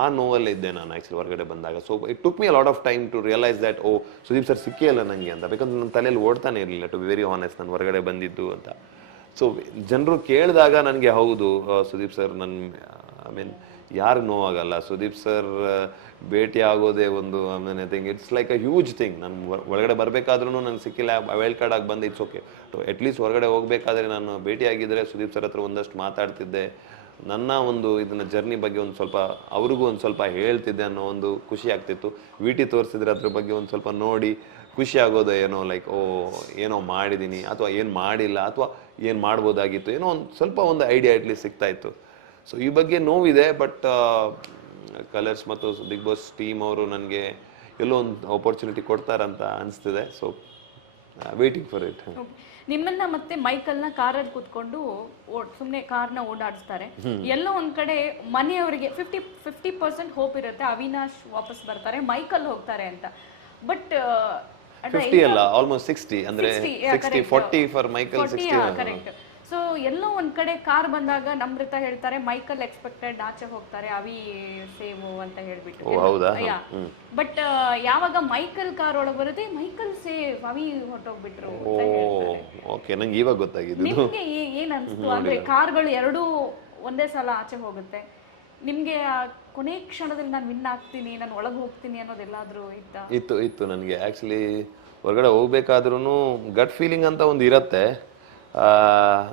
ಆ ನೋವಲ್ಲೇ ಇದ್ದೆ ನಾನು ಆ್ಯಕ್ಚುಲಿ ಹೊರಗಡೆ ಬಂದಾಗ. So it took me a lot of time to realise that oh Sudeep sir ಸಿಕ್ಕೇ ಇಲ್ಲ ನನಗೆ ಅಂತ. ಬೇಕಂದ್ರೆ ನನ್ನ ತಲೆಯಲ್ಲಿ ಓಡ್ತಾನೆ ಇರಲಿಲ್ಲ ಟು ಬಿ ವೆರಿ ಆನೆಸ್ಟ್ ನಾನು ಹೊರಗಡೆ ಬಂದಿದ್ದು ಅಂತ. ಸೊ ಜನರು ಕೇಳಿದಾಗ ನನಗೆ ಹೌದು ಸುದೀಪ್ ಸರ್ ಐ ಮೀನ್ ಯಾರು ನೋವಾಗಲ್ಲ. ಸುದೀಪ್ ಸರ್ ಭೇಟಿ ಆಗೋದೇ ಒಂದು I mean I think it's like a huge thing. ನಾನು ಒಳಗಡೆ ಬರಬೇಕಾದ್ರೂ ನನಗೆ ಸಿಕ್ಕಿಲ್ಲ, ವೈಲ್ಡ್ ಕಾರ್ಡ್ ಆಗಿ ಬಂದು ಇಟ್ಸ್ ಓಕೆ. ಅಟ್ಲೀಸ್ಟ್ ಹೊರಗಡೆ ಹೋಗಬೇಕಾದ್ರೆ ನಾನು ಭೇಟಿ ಆಗಿದ್ದರೆ ಸುದೀಪ್ ಸರ್ ಹತ್ರ ಒಂದಷ್ಟು ಮಾತಾಡ್ತಿದ್ದೆ, ನನ್ನ ಒಂದು ಇದನ್ನ ಜರ್ನಿ ಬಗ್ಗೆ ಒಂದು ಸ್ವಲ್ಪ ಅವ್ರಿಗೂ ಒಂದು ಸ್ವಲ್ಪ ಹೇಳ್ತಿದ್ದೆ ಅನ್ನೋ ಒಂದು ಖುಷಿ ಆಗ್ತಿತ್ತು. ವಿಟಿ ತೋರಿಸಿದ್ರೆ ಅದ್ರ ಬಗ್ಗೆ ಒಂದು ಸ್ವಲ್ಪ ನೋಡಿ ಖುಷಿ ಆಗೋದು, ಏನೋ ಲೈಕ್ ಓ ಏನೋ ಮಾಡಿದ್ದೀನಿ ಅಥವಾ ಏನು ಮಾಡಿಲ್ಲ ಅಥವಾ ಏನು ಮಾಡ್ಬೋದಾಗಿತ್ತು, ಏನೋ ಒಂದು ಸ್ವಲ್ಪ ಒಂದು ಐಡಿಯಾ ಅಟ್ಲೀಸ್ಟ್ ಸಿಗ್ತಾ ಇತ್ತು. ಸೊ ಈ ಬಗ್ಗೆ ನೋವಿದೆ. ಬಟ್ ಕಲರ್ಸ್ ಮತ್ತು ಬಿಗ್ ಬಾಸ್ ಟೀಮ್ ಅವರು ನನಗೆ ಎಲ್ಲೋ ಒಂದು ಆಪರ್ಚುನಿಟಿ ಕೊಡ್ತಾರಂತ ಅನಿಸ್ತಿದೆ. So waiting for it. ನಿಮ್ಮನ್ನ ಮತ್ತೆ ಮೈಕಲ್ನ ಕಾರಲ್ಲಿ ಕೂತ್ಕೊಂಡು ಸುಮ್ನೆ ಕಾರ್ನ ಓಡಾಡಿಸ್ತಾರೆ. ಎಲ್ಲೋ ಒಂದ್ ಕಡೆ ಮನೆಯವರಿಗೆ 50% ಹೋಪ್ ಇರುತ್ತೆ ಅವಿನಾಶ್ ವಾಪಸ್ ಬರ್ತಾರೆ, ಮೈಕಲ್ ಹೋಗ್ತಾರೆ ಅಂತ. ಬಟ್ 50 ಅಲ್ಲ, ಆಲ್ಮೋಸ್ಟ್ 60, ಅಂದ್ರೆ 60 40 ಫಾರ್ ಮೈಕಲ್, 60. ಕರೆಕ್ಟ್. ಸೊ ಎಲ್ಲೋ ಒಂದ್ ಕಡೆ ಕಾರ್ ಬಂದಾಗ ನಮ್ರತ ಹೇಳ್ತಾರೆ ಮೈಕಲ್ ಎಕ್ಸ್ಪೆಕ್ಟೆಡ್ ಆಚೆ ಹೋಗ್ತಾರೆ, ಅವಿ ಸೇವು ಅಂತ ಹೇಳ್ಬಿಟ್ಟು. ಬಟ್ ಯಾವಾಗ ಮೈಕಲ್ ಕಾರ್ ಒಳಗೆ ಬರುತ್ತೆ ಮೈಕಲ್ ಸೇವ್, ಅವಿ ಹೊಟ್ಟೋಗ್ಬಿಟ್ರು. ಓಕೆ, ನಂಗೆ ಇವಾಗ ಗೊತ್ತಾಗಿದೆ. ನಿಮ್ಗೆ ಏನ್ ಅನ್ಸ್ತು? ಅಂದ್ರೆ ಕಾರ್ಗಳು ಎರಡೂ ಒಂದೇ ಸಲ ಆಚೆ ಹೋಗುತ್ತೆ, ನಿಮ್ಗೆ ಕೊನೆ ಕ್ಷಣದಲ್ಲಿ ನಾನು ವಿನ್ ಆಗ್ತೀನಿ, ನಾನು ಒಳಗೆ ಹೋಗ್ತೀನಿ ಅನ್ನೋದೆಲ್ಲಾದ್ರೂ ಇತ್ತು ನನಗೆ. ಆಕ್ಚುಲಿ ಹೊರಗಡೆ ಹೋಗ್ಬೇಕಾದ್ರೂ ಗಟ್ ಫೀಲಿಂಗ್ ಅಂತ ಒಂದು ಇರತ್ತೆ.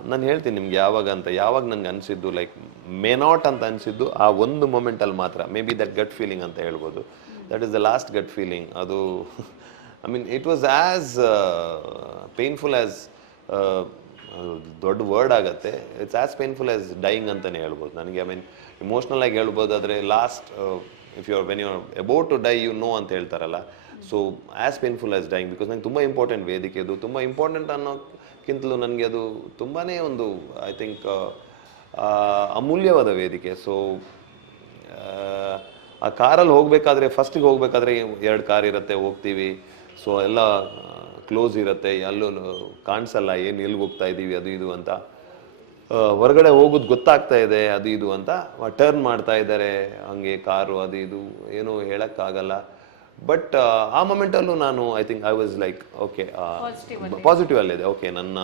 ನಾನು ಹೇಳ್ತೀನಿ ನಿಮ್ಗೆ ಯಾವಾಗ ನನ್ಗೆ ಅನಿಸಿದ್ದು, ಲೈಕ್ ಮೇ ನಾಟ್ ಅಂತ ಅನಿಸಿದ್ದು ಆ ಒಂದು ಮೊಮೆಂಟಲ್ಲಿ ಮಾತ್ರ. May be that gut feeling ಅಂತ ಹೇಳ್ಬೋದು. That is the last gut feeling. ಅದು I mean it was as painful as, ದೊಡ್ಡ ವರ್ಡ್ ಆಗತ್ತೆ, it's as painful as dying ಅಂತಲೇ ಹೇಳ್ಬೋದು ನನಗೆ. ಐ ಮೀನ್ ಇಮೋಷ್ನಲ್ ಆಗಿ ಹೇಳ್ಬೋದಾದ್ರೆ last if you when you are about to die you know ಅಂತ ಹೇಳ್ತಾರಲ್ಲ, so as painful as dying. Because ನಂಗೆ ತುಂಬ ಇಂಪಾರ್ಟೆಂಟ್ ವೇದಿಕೆ, ಅದು ತುಂಬ ಇಂಪಾರ್ಟೆಂಟ್ ಅನ್ನೋಕ್ಕಿಂತಲೂ ನನಗೆ ಅದು ತುಂಬಾ ಒಂದು ಐ ಥಿಂಕ್ ಅಮೂಲ್ಯವಾದ ವೇದಿಕೆ. ಸೊ ಆ ಕಾರಲ್ಲಿ ಹೋಗಬೇಕಾದ್ರೆ, ಫಸ್ಟಿಗೆ ಹೋಗಬೇಕಾದ್ರೆ 2 ಕಾರ್ ಇರುತ್ತೆ, ಹೋಗ್ತೀವಿ. ಸೊ ಎಲ್ಲ ಕ್ಲೋಸ್ ಇರುತ್ತೆ, ಎಲ್ಲೂ ಕಾಣಿಸಲ್ಲ ಏನು ಎಲ್ಲಿಗೆ ಹೋಗ್ತಾ ಇದ್ದೀವಿ ಅದು ಇದು ಅಂತ. ಹೊರಗಡೆ ಹೋಗೋದು ಗೊತ್ತಾಗ್ತಾ ಇದೆ ಅದು ಇದು ಅಂತ. ಟರ್ನ್ ಮಾಡ್ತಾ ಇದ್ದಾರೆ ಹಂಗೆ ಕಾರು, ಅದು ಇದು ಏನೋ ಹೇಳೋಕ್ಕಾಗಲ್ಲ. ಬಟ್ ಆ ಮೊಮೆಂಟಲ್ಲೂ ನಾನು I think I was like okay, positive ಅಲ್ಲಿದೆ. ಓಕೆ, ನನ್ನ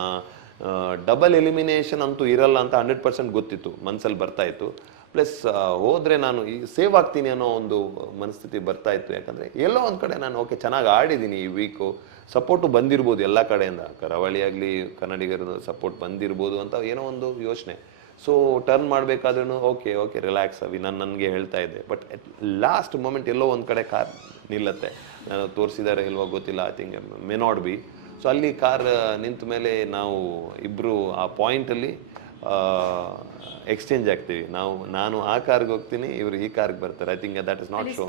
ಡಬಲ್ ಎಲಿಮಿನೇಷನ್ ಅಂತೂ ಇರಲ್ಲ ಅಂತ 100% ಗೊತ್ತಿತ್ತು, ಮನಸ್ಸಲ್ಲಿ ಬರ್ತಾ ಇತ್ತು. ಪ್ಲಸ್ ಹೋದರೆ ನಾನು ಈ ಸೇವ್ ಆಗ್ತೀನಿ ಅನ್ನೋ ಒಂದು ಮನಸ್ಥಿತಿ ಬರ್ತಾ ಇತ್ತು. ಯಾಕಂದರೆ ಎಲ್ಲೋ ಒಂದು ಕಡೆ ನಾನು ಓಕೆ ಚೆನ್ನಾಗಿ ಆಡಿದ್ದೀನಿ ಈ ವೀಕು, ಸಪೋರ್ಟು ಬಂದಿರ್ಬೋದು ಎಲ್ಲ ಕಡೆಯಿಂದ, ಕರಾವಳಿ ಆಗಲಿ ಕನ್ನಡಿಗರ ಸಪೋರ್ಟ್ ಬಂದಿರ್ಬೋದು ಅಂತ ಏನೋ ಒಂದು ಯೋಚನೆ. ಸೊ ಟರ್ನ್ ಮಾಡಬೇಕಾದ್ರೂ ಓಕೆ ರಿಲ್ಯಾಕ್ಸ್ ಅವಿ ನನಗೆ ಹೇಳ್ತಾ ಇದ್ದೆ. ಬಟ್ ಲಾಸ್ಟ್ ಮೂಮೆಂಟ್ ಎಲ್ಲೋ ಒಂದು ಕಡೆ ಕಾರ್ ನಿಲ್ಲತ್ತೆ. ನಾನು ತೋರಿಸಿದ್ದಾರೆ ಇಲ್ವೋ ಗೊತ್ತಿಲ್ಲ, I think may not be. So ಅಲ್ಲಿ ಕಾರ್ ನಿಂತ ಮೇಲೆ ನಾವು ಇಬ್ಬರು ಆ ಪಾಯಿಂಟಲ್ಲಿ ಎಕ್ಸ್ಚೇಂಜ್ ಆಗ್ತೀವಿ. ನಾನು ಆ ಕಾರ್ಗೆ ಹೋಗ್ತೀನಿ, ಇವರು ಈ ಕಾರ್ಗೆ ಬರ್ತಾರೆ. I think that is not show.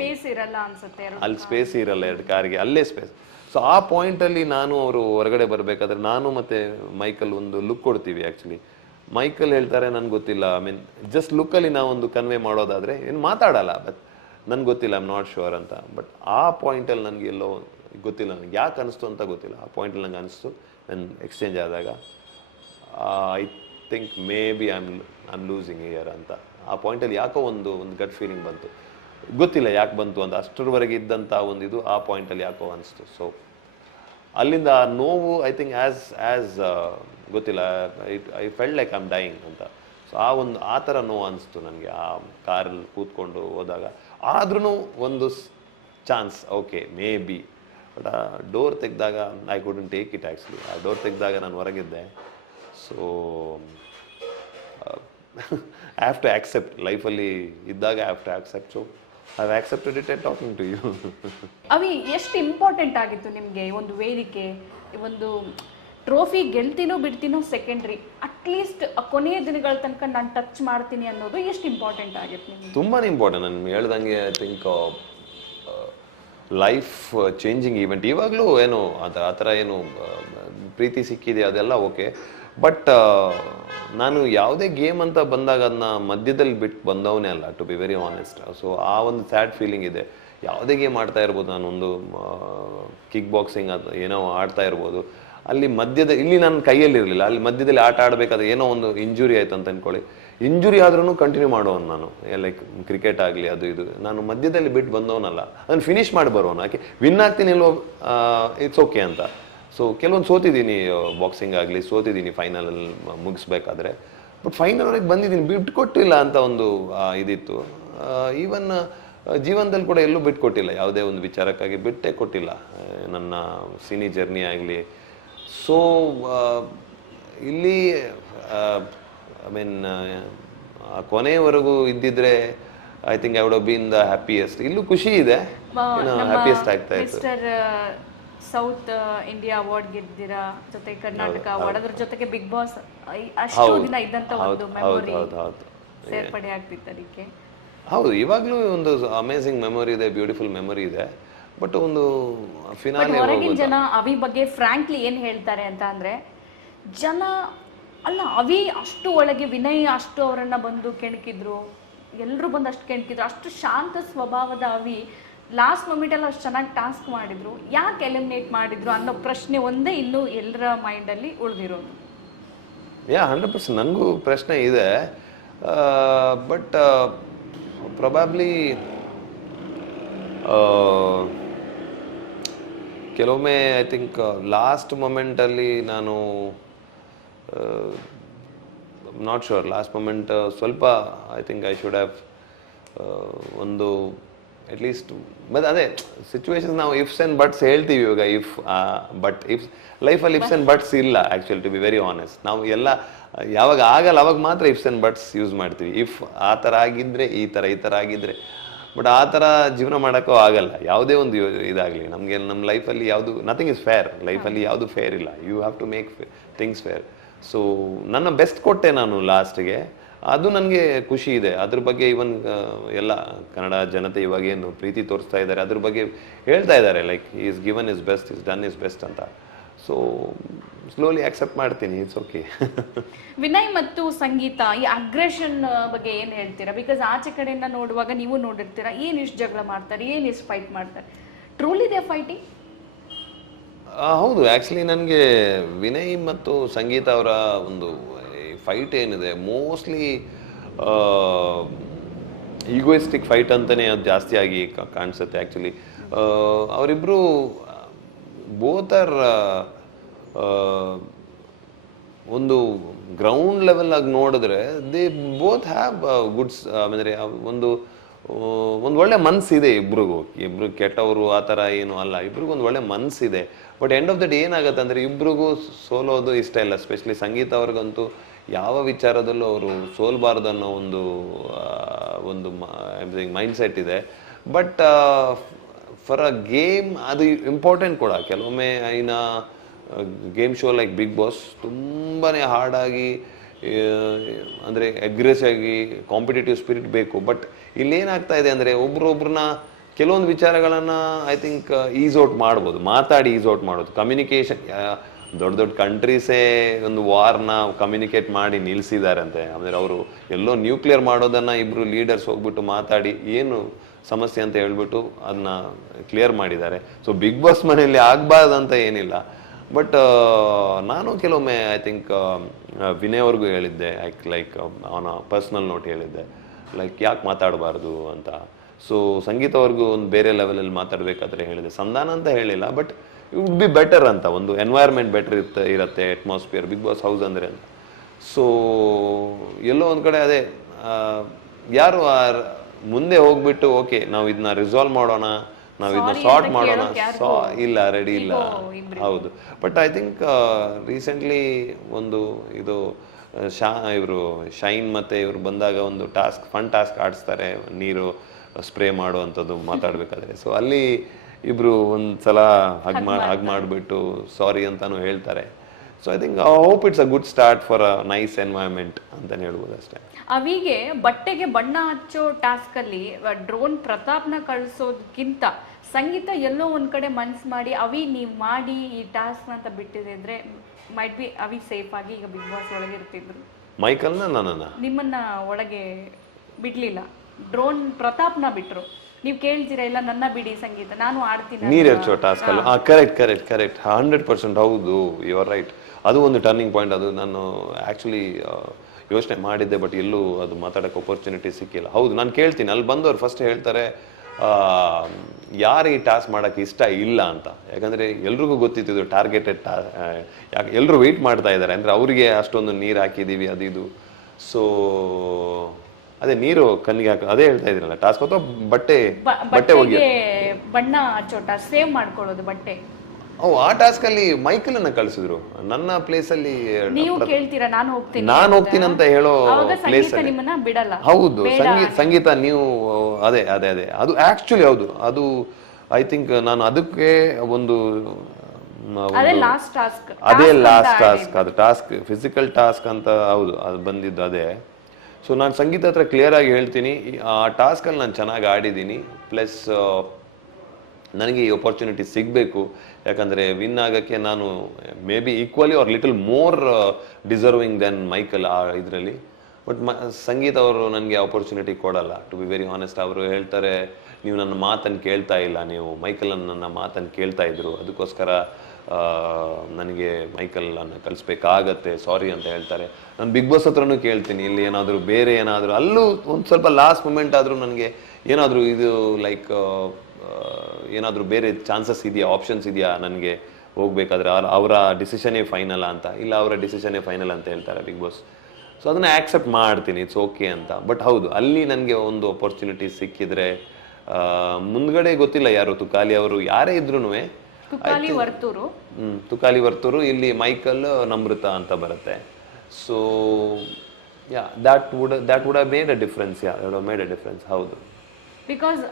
ಅಲ್ಲಿ ಸ್ಪೇಸ್ ಇರಲ್ಲ 2 ಕಾರ್ಗೆ, ಅಲ್ಲೇ ಸ್ಪೇಸ್. ಸೊ ಆ ಪಾಯಿಂಟಲ್ಲಿ ನಾನು ಅವರು ಹೊರಗಡೆ ಬರಬೇಕಾದ್ರೆ ನಾನು ಮತ್ತು ಮೈಕಲ್ ಒಂದು ಲುಕ್ ಕೊಡ್ತೀವಿ. ಆ್ಯಕ್ಚುಲಿ ಮೈಕಲ್ ಹೇಳ್ತಾರೆ ನನಗೆ ಗೊತ್ತಿಲ್ಲ, ಐ ಮೀನ್ ಜಸ್ಟ್ ಲುಕ್ಕಲ್ಲಿ ನಾವೊಂದು ಕನ್ವೆ ಮಾಡೋದಾದರೆ ಏನು ಮಾತಾಡಲ್ಲ, ಬಟ್ ನನಗೆ ಗೊತ್ತಿಲ್ಲ, ಐ ಆಮ್ ನಾಟ್ ಶ್ಯೂರ್ ಅಂತ. ಬಟ್ ಆ ಪಾಯಿಂಟಲ್ಲಿ ನನಗೆ ಎಲ್ಲೋ ಗೊತ್ತಿಲ್ಲ, ನನಗೆ ಯಾಕೆ ಅನಿಸ್ತು ಅಂತ ಗೊತ್ತಿಲ್ಲ. ಆ ಪಾಯಿಂಟಲ್ಲಿ ನಂಗೆ ಅನಿಸ್ತು ನನ್ನ ಎಕ್ಸ್ಚೇಂಜ್ ಆದಾಗ, I think may be I am losing here ಅಂತ. ಆ ಪಾಯಿಂಟಲ್ಲಿ ಯಾಕೋ ಒಂದು ಗಟ್ ಫೀಲಿಂಗ್ ಬಂತು, ಗೊತ್ತಿಲ್ಲ ಯಾಕೆ ಬಂತು ಅಂತ. ಅಷ್ಟರವರೆಗೆ ಇದ್ದಂಥ ಒಂದು ಇದು ಆ ಪಾಯಿಂಟಲ್ಲಿ ಯಾಕೋ ಅನಿಸ್ತು. ಸೊ ಅಲ್ಲಿಂದ ಆ ನೋವು ಐ ಥಿಂಕ್ ಆ್ಯಸ್ ಗೊತ್ತಿಲ್ಲ, I felt like I am dying ಅಂತ. ಸೊ ಆ ಥರ ನೋವು ಅನಿಸ್ತು ನನಗೆ ಆ ಕಾರಲ್ಲಿ ಕೂತ್ಕೊಂಡು ಹೋದಾಗ. ಆದ್ರೂ ಒಂದು chance okay may be, but ಆ ಡೋರ್ ತೆಗೆದಾಗ I couldn't take it. Actually ಆ ಡೋರ್ ತೆಗೆದಾಗ ನಾನು ಹೊರಗಿದ್ದೆ. So I have to accept, ಲೈಫಲ್ಲಿ ಇದ್ದಾಗ I have to accept. So I have accepted it and talking to you. Avi, ಎಷ್ಟು ಇಂಪಾರ್ಟೆಂಟ್ ಆಗಿತ್ತು ನಿಮಗೆ ಒಂದು ವೇದಿಕೆ, ಒಂದು ಟ್ರೋಫಿ ಗೆಲ್ತೀನೋ ಬಿಡ್ತೀನೋ ಸೆಕೆಂಡ್ರಿ, ಅಟ್ಲೀಸ್ಟ್ ಕೊನೆಯ ದಿನಗಳ ತನಕ ನಾನು ಟಚ್ ಮಾಡ್ತೀನಿ ಅನ್ನೋದು ಎಷ್ಟು ಇಂಪಾರ್ಟೆಂಟ್ ಆಗಿತ್ತು ನಿಮಗೆ? ತುಂಬಾ ಇಂಪಾರ್ಟೆಂಟ್. ನಾನು ಹೇಳ್ದಂಗೆ I think life changing event. ಇವಾಗಲೂ ಏನು ಆ ಥರ ಏನು ಪ್ರೀತಿ ಸಿಕ್ಕಿದೆ ಅದೆಲ್ಲ ಓಕೆ, ಬಟ್ ನಾನು ಯಾವುದೇ ಗೇಮ್ ಅಂತ ಬಂದಾಗ ಅದನ್ನ ಮಧ್ಯದಲ್ಲಿ ಬಿಟ್ಟು ಬಂದವನೇ ಅಲ್ಲ, to be very honest. So ಆ ಒಂದು ಸ್ಯಾಡ್ ಫೀಲಿಂಗ್ ಇದೆ. ಯಾವುದೇ ಗೇಮ್ ಆಡ್ತಾ ಇರ್ಬೋದು, ನಾನೊಂದು ಕಿಕ್ ಬಾಕ್ಸಿಂಗ್ ಅದು ಏನೋ ಆಡ್ತಾ ಇರ್ಬೋದು, ಅಲ್ಲಿ ಇಲ್ಲಿ ನನ್ನ ಕೈಯಲ್ಲಿ ಇರಲಿಲ್ಲ. ಅಲ್ಲಿ ಮಧ್ಯದಲ್ಲಿ ಆಟ ಆಡಬೇಕಾದ್ರೆ ಏನೋ ಒಂದು ಇಂಜುರಿ ಆಯ್ತು ಅಂತ ಅಂದ್ಕೊಳ್ಳಿ, ಇಂಜುರಿ ಆದ್ರೂ ಕಂಟಿನ್ಯೂ ಮಾಡೋನು ನಾನು. ಲೈಕ್ ಕ್ರಿಕೆಟ್ ಆಗಲಿ ಅದು ಇದು, ನಾನು ಮಧ್ಯದಲ್ಲಿ ಬಿಟ್ಟು ಬಂದವನಲ್ಲ, ಅದನ್ನು ಫಿನಿಶ್ ಮಾಡಿ ಬರೋನು. ಯಾಕೆ ವಿನ್ ಆಗ್ತೀನಿ ಇಲ್ವೋ ಇಟ್ಸ್ ಓಕೆ ಅಂತ. ಸೊ ಕೆಲವೊಂದು ಸೋತಿದ್ದೀನಿ, ಬಾಕ್ಸಿಂಗ್ ಆಗಲಿ ಸೋತಿದ್ದೀನಿ ಫೈನಲಲ್ಲಿ ಮುಗಿಸ್ಬೇಕಾದ್ರೆ. ಬಟ್ ಫೈನಲ್ವರೆಗೆ ಬಂದಿದ್ದೀನಿ, ಬಿಟ್ಟು ಕೊಟ್ಟಿಲ್ಲ ಅಂತ ಒಂದು ಇದಿತ್ತು. ಈವನ್ ಜೀವನದಲ್ಲಿ ಕೂಡ ಎಲ್ಲೂ ಬಿಟ್ಕೊಟ್ಟಿಲ್ಲ, ಯಾವುದೇ ಒಂದು ವಿಚಾರಕ್ಕಾಗಿ ಬಿಟ್ಟೇ ಕೊಟ್ಟಿಲ್ಲ ನನ್ನ ಸಿನಿ ಜರ್ನಿ ಆಗಲಿ. ಸೊ ಇಲ್ಲಿ ಐ ಮೀನ್ ಕೊನೆಯವರೆಗೂ ಇದ್ದಿದ್ರೆ I think I would have been the happiest. ಇಲ್ಲೂ ಖುಷಿ ಇದೆ, ಹ್ಯಾಪಿಯೆಸ್ಟ್ ಆಗ್ತಾ ಇತ್ತು. ಸೌತ್ ಇಂಡಿಯಾ ಅವಾರ್ಡ್ ಗೆದ್ದಿರಾ, ಜೊತೆ ಕರ್ನಾಟಕ ಅವಾರ್ಡ್, ಅದ್ರ ಜೊತೆಗೆ ಬಿಗ್ ಬಾಸ್ ಅಷ್ಟು ದಿನ ಇದ್ದಂತ ಒಂದು ಮೆಮೊರಿ ಸೇರ್ಪಡೆ ಆಗ್ತಿತ್ತು ಅದಕ್ಕೆ. ಹೌದು, ಇವಾಗಲೂ ಒಂದು ಅಮೇಝಿಂಗ್ ಮೆಮೊರಿ ಇದೆ, ಬ್ಯೂಟಿಫುಲ್ ಮೆಮೊರಿ ಇದೆ. ಬಟ್ ಒಂದು ಬಟ್ ಫಿನಾಲೆ ಹೊರಗಿನ ಜನ ಅವಿ ಬಗ್ಗೆ ಫ್ರಾಂಕ್ಲಿ ಏನ್ ಹೇಳ್ತಾರೆ ಅಂತ ಅಂದ್ರೆ, ಜನ ಅಲ್ಲ ಅವಿ ಅಷ್ಟು ಒಳಗೆ ವಿನಯ್ ಅಷ್ಟು ಅವರನ್ನ ಬಂದು ಕೆಣಕಿದ್ರು, ಎಲ್ಲರೂ ಬಂದು ಅಷ್ಟು ಕೆಣಕಿದ್ರು, ಅಷ್ಟು ಶಾಂತ ಸ್ವಭಾವದ ಅವಿ ಲಾಸ್ಟ್ ಮೂಮೆಂಟ್ ಅಲ್ಲಿ ಅಷ್ಟು ಚೆನ್ನಾಗಿ ಟಾಸ್ಕ್ ಮಾಡಿದ್ರು, ಯಾಕೆ ಎಲಿಮಿನೇಟ್ ಮಾಡಿದ್ರು ಅನ್ನೋ ಪ್ರಶ್ನೆ ಒಂದೇ ಇನ್ನೂ ಎಲ್ಲರ ಮೈಂಡ್ ಅಲ್ಲಿ ಉಳಿದಿರೋದು. 100% ನನಗೂ ಪ್ರಶ್ನೆ ಇದೆ. ಬಟ್ ಪ್ರೊಬ್ಯಾಬ್ಲಿ ಕೆಲವೊಮ್ಮೆ ಐ ಥಿಂಕ್ ಲಾಸ್ಟ್ ಮೊಮೆಂಟಲ್ಲಿ ನಾನು ನಾಟ್ ಶೋರ್, ಲಾಸ್ಟ್ ಮೊಮೆಂಟ್ ಸ್ವಲ್ಪ I think I should have ಒಂದು ಅಟ್ಲೀಸ್ಟ್, ಬಟ್ ಅದೇ ಸಿಚುವೇಶನ್ಸ್ ನಾವು ಇಫ್ಸ್ ಆ್ಯಂಡ್ ಬಟ್ಸ್ ಹೇಳ್ತೀವಿ ಇವಾಗ. ಇಫ್ ಲೈಫಲ್ಲಿ ಇಫ್ಸ್ ಆ್ಯಂಡ್ ಬಟ್ಸ್ ಇಲ್ಲ actually, to be very honest. ನಾವು ಎಲ್ಲ ಯಾವಾಗ ಆಗಲ್ಲ ಅವಾಗ ಮಾತ್ರ ಇಫ್ಸ್ ಆ್ಯಂಡ್ ಬಟ್ಸ್ ಯೂಸ್ ಮಾಡ್ತೀವಿ. ಇಫ್ ಆ ಥರ ಆಗಿದ್ರೆ ಈ ಥರ ಆಗಿದ್ರೆ, ಬಟ್ ಆ ಥರ ಜೀವನ ಮಾಡೋಕ್ಕೂ ಆಗಲ್ಲ. ಯಾವುದೇ ಒಂದು ಇದಾಗಲಿ ನಮಗೆ ನಮ್ಮ ಲೈಫಲ್ಲಿ ಯಾವುದು ನಥಿಂಗ್ ಇಸ್ ಫೇರ್. ಲೈಫಲ್ಲಿ ಯಾವುದು ಫೇರ್ ಇಲ್ಲ. You have to make things fair. So ನನ್ನ ಬೆಸ್ಟ್ ಕೊಟ್ಟೆ ನಾನು ಲಾಸ್ಟ್ಗೆ, ಅದು ನನಗೆ ಖುಷಿ ಇದೆ. ಅದ್ರ ಬಗ್ಗೆ ಇವನ್ ಎಲ್ಲ ಕನ್ನಡ ಜನತೆ ಇವಾಗ ಏನು ಪ್ರೀತಿ ತೋರಿಸ್ತಾ ಇದ್ದಾರೆ ಅದ್ರ ಬಗ್ಗೆ ಹೇಳ್ತಾ ಇದ್ದಾರೆ, like is given is best, is done is best ಅಂತ. ಸೊ ಸ್ಲೋಲಿ ಆಕ್ಸೆಪ್ಟ್ ಮಾಡ್ತೀನಿ, ಇಟ್ಸ್ ಓಕೆ. ವಿನಯ್ ಮತ್ತು ಸಂಗೀತ ಈ ಅಗ್ರೆಷನ್ ಬಗ್ಗೆ ಏನ್ ಹೇಳ್ತೀರಾ? ಬಿಕಾಸ್ ಆಚೆ ಕಡೆಯಿಂದ ನೋಡುವಾಗ ನೀವು ನೋಡಿರ್ತೀರಾ, ಏನ್ ಇಷ್ಟು ಜಗಳ ಮಾಡ್ತಾರೆ, ಏನ್ ಇಷ್ಟು ಫೈಟ್ ಮಾಡ್ತಾರೆ. Truly they fighting? ಹೌದು, ಆ್ಯಕ್ಚುಲಿ ನನಗೆ ವಿನಯ್ ಮತ್ತು ಸಂಗೀತ ಅವರ ಒಂದು ಫೈಟ್ ಏನಿದೆ ಮೋಸ್ಟ್ಲಿ ಈಗೋಯಿಸ್ಟಿಕ್ ಫೈಟ್ ಅಂತಲೇ ಅದು ಜಾಸ್ತಿ ಆಗಿ ಕಾಣಿಸುತ್ತೆ ಆ್ಯಕ್ಚುಲಿ. ಅವರಿಬ್ಬರು ಬೋತ್ ಆರ್ ಒಂದು ಗ್ರೌಂಡ್ ಲೆವೆಲ್ ಆಗಿ ನೋಡಿದ್ರೆ ದೇ ಬೋತ್ ಹ್ಯಾವ್ ಗುಡ್ಸ್, ಅಂದರೆ ಒಂದು ಒಳ್ಳೆ ಮನಸ್ಸಿದೆ ಇಬ್ರಿಗೂ. ಇಬ್ರು ಕೆಟ್ಟವರು ಆ ಥರ ಏನು ಅಲ್ಲ, ಇಬ್ರಿಗೂ ಒಂದು ಒಳ್ಳೆ ಮನಸ್ಸಿದೆ. But end of the day ಏನಾಗುತ್ತೆ ಅಂದರೆ ಇಬ್ರಿಗೂ ಸೋಲೋದು ಇಷ್ಟ ಇಲ್ಲ. ಎಸ್ಪೆಷಲಿ ಸಂಗೀತ ಅವ್ರಿಗಂತೂ ಯಾವ ವಿಚಾರದಲ್ಲೂ ಅವರು ಸೋಲ್ಬಾರ್ದು ಅನ್ನೋ ಒಂದು ಮೈಂಡ್ ಸೆಟ್ ಇದೆ. ಬಟ್ ಫಾರ್ ಅ ಗೇಮ್ ಅದು ಇಂಪಾರ್ಟೆಂಟ್ ಕೂಡ. ಕೆಲವೊಮ್ಮೆ ಇನ್ನ game show like Bigg Boss ತುಂಬಾ ಹಾರ್ಡಾಗಿ, ಅಂದರೆ ಅಗ್ರೆಸಿವ್ ಆಗಿ ಕಾಂಪಿಟೇಟಿವ್ ಸ್ಪಿರಿಟ್ ಬೇಕು. ಬಟ್ ಇಲ್ಲೇನಾಗ್ತಾ ಇದೆ ಅಂದರೆ ಒಬ್ರೊಬ್ರನ್ನ ಕೆಲವೊಂದು ವಿಚಾರಗಳನ್ನು ಐ ಥಿಂಕ್ ಈಸ್ ಔಟ್ ಮಾಡ್ಬೋದು, ಮಾತಾಡಿ ಈಸ್ ಔಟ್ ಮಾಡೋದು. ಕಮ್ಯುನಿಕೇಷನ್, ದೊಡ್ಡ ದೊಡ್ಡ ಕಂಟ್ರೀಸೇ ಒಂದು ವಾರ್ನ ಕಮ್ಯುನಿಕೇಟ್ ಮಾಡಿ ನಿಲ್ಲಿಸಿದಾರಂತೆ. ಅಂದರೆ ಅವರು ಎಲ್ಲೋ ನ್ಯೂಕ್ಲಿಯರ್ ಮಾಡೋದನ್ನು ಇಬ್ಬರು ಲೀಡರ್ಸ್ ಹೋಗ್ಬಿಟ್ಟು ಮಾತಾಡಿ ಏನು ಸಮಸ್ಯೆ ಅಂತ ಹೇಳ್ಬಿಟ್ಟು ಅದನ್ನ ಕ್ಲಿಯರ್ ಮಾಡಿದ್ದಾರೆ. ಸೊ ಬಿಗ್ ಬಾಸ್ ಮನೆಯಲ್ಲಿ ಆಗಬಾರ್ದಂತ ಏನಿಲ್ಲ. ಬಟ್ ನಾನು ಕೆಲವೊಮ್ಮೆ ಐ ಥಿಂಕ್ ವಿನಯ್ ಅವ್ರಿಗೂ ಹೇಳಿದ್ದೆ, ಲೈಕ್ ಅವನ ಪರ್ಸ್ನಲ್ ನೋಟ್ ಹೇಳಿದ್ದೆ, ಲೈಕ್ ಯಾಕೆ ಮಾತಾಡಬಾರ್ದು ಅಂತ. ಸೊ ಸಂಗೀತ ಅವ್ರಿಗೂ ಒಂದು ಬೇರೆ ಲೆವೆಲಲ್ಲಿ ಮಾತಾಡಬೇಕಾದ್ರೆ ಹೇಳಿದೆ. ಸಂಧಾನ ಅಂತ ಹೇಳಿಲ್ಲ, but it would be better ಅಂತ, ಒಂದು ಎನ್ವೈರ್ಮೆಂಟ್ ಬೆಟರ್ ಇರುತ್ತೆ ಅಟ್ಮಾಸ್ಫಿಯರ್ ಬಿಗ್ ಬಾಸ್ ಹೌಸ್ ಅಂದರೆ ಅಂತ. ಸೊ ಎಲ್ಲೋ ಒಂದು ಕಡೆ ಅದೇ ಯಾರು ಮುಂದೆ ಹೋಗ್ಬಿಟ್ಟು ಓಕೆ ನಾವು ಇದನ್ನ ರಿಸಾಲ್ವ್ ಮಾಡೋಣ, ನಾವು ಇದನ್ನ ಸಾರ್ಟ್ ಮಾಡೋಣ, ಇಲ್ಲ ರೆಡಿ ಇಲ್ಲ. ಹೌದು, ಬಟ್ ಐ ಥಿಂಕ್ ರೀಸೆಂಟ್ಲಿ ಒಂದು ಇದು ಇವರು ಶೈನ್ ಮತ್ತೆ ಇವರು ಬಂದಾಗ ಒಂದು ಫನ್ ಟಾಸ್ಕ್ ಆಡಿಸ್ತಾರೆ, ನೀರು ಸ್ಪ್ರೇ ಮಾಡುವಂಥದ್ದು ಮಾತಾಡ್ಬೇಕಾದ್ರೆ. ಸೊ ಅಲ್ಲಿ ಇಬ್ರು ಒಂದ್ಸಲ ಹಗ್ ಮಾಡಿಬಿಟ್ಟು ಸಾರಿ ಅಂತಾನು ಹೇಳ್ತಾರೆ. So I think hope it's a good start for a nice environment ಅಂತಾನೆ ಹೇಳ್ಬೋದು ಅಷ್ಟೇ. ಅವಿಗೆ ಬಟ್ಟೆಗೆ ಬಣ್ಣ ಹಚ್ಚೋ ಟಾಸ್ಕ್ ಅಲ್ಲಿ ಡ್ರೋನ್ ಪ್ರತಾಪ್ನ ಕಳಿಸೋದಕ್ಕಿಂತ ಸಂಗೀತ ಎಲ್ಲೋ ಒಂದ್ ಕಡೆ ಮನ್ಸ್ ಮಾಡಿ ಅವಿ ನೀವು ಮಾಡಿ ಈ ಟಾಸ್ಕ್ ಅಂತ ಬಿಟ್ಟಿದ್ರೆ ಮೈಟ್ ಬಿ ಅವಿ ಸೇಫ್ ಆಗಿ ಈಗ ಬಿಗ್ ಬಾಸ್ ಒಳಗೆ ಇರ್ತಿದ್ರು. ಮೈಕಲ್ನ ನನ್ನನ್ನ ನಿಮ್ಮನ್ನ ಒಳಗೆ ಬಿಡ್ಲಿಲ್ಲ, ಡ್ರೋನ್ ಪ್ರತಾಪ್ನ ಬಿಟ್ರು. ನೀವು ಕೇಳ್ತೀರಾ ಇಲ್ಲ ನನ್ನ ಬಿಡಿ ಸಂಗೀತ ನಾನು ಆಡ್ತೀನಿ ನೀರ್ ಹಚ್ಚೋ ಟಾಸ್ಕ್ ಅಲ್ಲ. ಕರೆಕ್ಟ್ 100% ಹೌದು, ಯು ಆರ್ ರೈಟ್. ಅದು ಒಂದು ಟರ್ನಿಂಗ್ ಪಾಯಿಂಟ್. ಅದು ನಾನು ಆ್ಯಕ್ಚುಲಿ ಯೋಚನೆ ಮಾಡಿದ್ದೆ, ಬಟ್ ಎಲ್ಲೂ ಅದು ಮಾತಾಡೋಕ್ಕೆ ಅಪರ್ಚುನಿಟಿ ಸಿಕ್ಕಿಲ್ಲ. ಹೌದು, ನಾನು ಕೇಳ್ತೀನಿ. ಅಲ್ಲಿ ಬಂದವ್ರು ಫಸ್ಟ್ ಹೇಳ್ತಾರೆ ಯಾರು ಈ ಟಾಸ್ಕ್ ಮಾಡೋಕ್ಕೆ ಇಷ್ಟ ಇಲ್ಲ ಅಂತ. ಯಾಕಂದರೆ ಎಲ್ರಿಗೂ ಗೊತ್ತಿತ್ತು ಇದು ಟಾರ್ಗೆಟೆಡ್ ಯಾಕೆ ಎಲ್ಲರೂ ವೆಯ್ಟ್ ಮಾಡ್ತಾ ಇದ್ದಾರೆ, ಅಂದರೆ ಅವರಿಗೆ ಅಷ್ಟೊಂದು ನೀರು ಹಾಕಿದ್ದೀವಿ ಅದು ಇದು. ಸೊ ಅದೇ ನೀರು ಕಣ್ಣಿಗೆ ಅದೇ ಹೇಳ್ತಾ ಇದ್ರಲ್ಲ ಟಾಸ್ಕ್, ಅಥವಾ ಬಟ್ಟೆ ಹೋಗಿ ಬಣ್ಣ ಹಚ್ಚೋಟ ಸೇವ್ ಮಾಡ್ಕೊಳ್ಳೋದು ಬಟ್ಟೆ. ಆ ಟಾಸ್ಕ್ ಅಲ್ಲಿ ಮೈಕಲ್ ಅನ್ನ ಕಳಿಸಿದ್ರು ನನ್ನ ಪ್ಲೇಸ್ ಅಲ್ಲಿ. ನೀವು ಕೇಳ್ತೀರಾ ನಾನು ಹೋಗ್ತೀನಿ ಅಂತ ಹೇಳೋ ಪ್ಲೇಸ್ ಅಲ್ಲಿ ಬಿಡಲ್ಲ. ಹೌದು, ಸಂಗೀತ ನೀವು ಅದೇ ಅದು ಆಕ್ಚುಲಿ ಹೌದು. ಅದು ಐ ಥಿಂಕ್ ನಾನು ಅದಕ್ಕೆ ಅದೇ ಲಾಸ್ಟ್ ಟಾಸ್ಕ್ ಅದು ಟಾಸ್ಕ್ ಫಿಸಿಕಲ್ ಟಾಸ್ಕ್ ಅಂತ. ಹೌದು, ಅದು ಬಂದಿದ್ದು ಅದೇ. ಸೊ ನಾನು ಸಂಗೀತ ಹತ್ರ ಕ್ಲಿಯರ್ ಆಗಿ ಹೇಳ್ತೀನಿ, ಆ ಟಾಸ್ಕಲ್ಲಿ ನಾನು ಚೆನ್ನಾಗಿ ಆಡಿದ್ದೀನಿ. ಪ್ಲಸ್ ನನಗೆ ಈ ಅಪರ್ಚುನಿಟಿ ಸಿಗಬೇಕು, ಯಾಕಂದರೆ ವಿನ್ ಆಗೋಕ್ಕೆ ನಾನು may be equally or little more deserving than Michael ಆ ಇದರಲ್ಲಿ. ಬಟ್ ಸಂಗೀತ ಅವರು ನನಗೆ ಆಪರ್ಚುನಿಟಿ ಕೊಡಲ್ಲ, ಟು ಬಿ ವೆರಿ ಹಾನೆಸ್ಟ್. ಅವರು ಹೇಳ್ತಾರೆ, ನೀವು ನನ್ನ ಮಾತನ್ನು ಕೇಳ್ತಾ ಇಲ್ಲ, ನೀವು ಮೈಕಲನ್ನು ನನ್ನ ಮಾತನ್ನು ಕೇಳ್ತಾ ಇದ್ರು, ಅದಕ್ಕೋಸ್ಕರ ನನಗೆ ಮೈಕಲನ್ನು ಕಲಿಸ್ಬೇಕಾಗತ್ತೆ, ಸಾರಿ ಅಂತ ಹೇಳ್ತಾರೆ. ನಾನು ಬಿಗ್ ಬಾಸ್ ಹತ್ರನೂ ಕೇಳ್ತೀನಿ, ಇಲ್ಲಿ ಏನಾದರೂ ಬೇರೆ ಏನಾದರೂ ಅಲ್ಲೂ ಒಂದು ಸ್ವಲ್ಪ ಲಾಸ್ಟ್ ಮೂಮೆಂಟ್ ಆದರೂ ನನಗೆ ಏನಾದರೂ ಇದು ಲೈಕ್ ಏನಾದರೂ ಬೇರೆ ಚಾನ್ಸಸ್ ಇದೆಯಾ, ಆಪ್ಷನ್ಸ್ ಇದೆಯಾ ನನಗೆ ಹೋಗ್ಬೇಕಾದ್ರೆ, ಅವರ ಡಿಸಿಷನ್ನೇ ಫೈನಲ್ ಅಂತ. ಇಲ್ಲ, ಅವರ ಡಿಸಿಷನ್ನೇ ಫೈನಲ್ ಅಂತ ಹೇಳ್ತಾರೆ ಬಿಗ್ ಬಾಸ್. ಸೊ ಅದನ್ನು ಆಕ್ಸೆಪ್ಟ್ ಮಾಡ್ತೀನಿ, ಇಟ್ಸ್ ಓಕೆ ಅಂತ. ಬಟ್ ಹೌದು, ಅಲ್ಲಿ ನನಗೆ ಒಂದು ಅಪರ್ಚುನಿಟಿ ಸಿಕ್ಕಿದ್ರೆ ಮುಂದ್ಗಡೆ ಗೊತ್ತಿಲ್ಲ ಯಾರು, ತುಕಾಲಿ ಅವರು ಯಾರೇ ಇದ್ರೂ, ತುಕಾಲಿ ವರ್ತೂರು, ಇಲ್ಲಿ ಮೈಕಲ್ ನಮೃತ ಅಂತ ಬರುತ್ತೆ. So yeah that would have made a difference. Yeah would have made a difference. ಹೌದು, ಬಿಕಾಸ್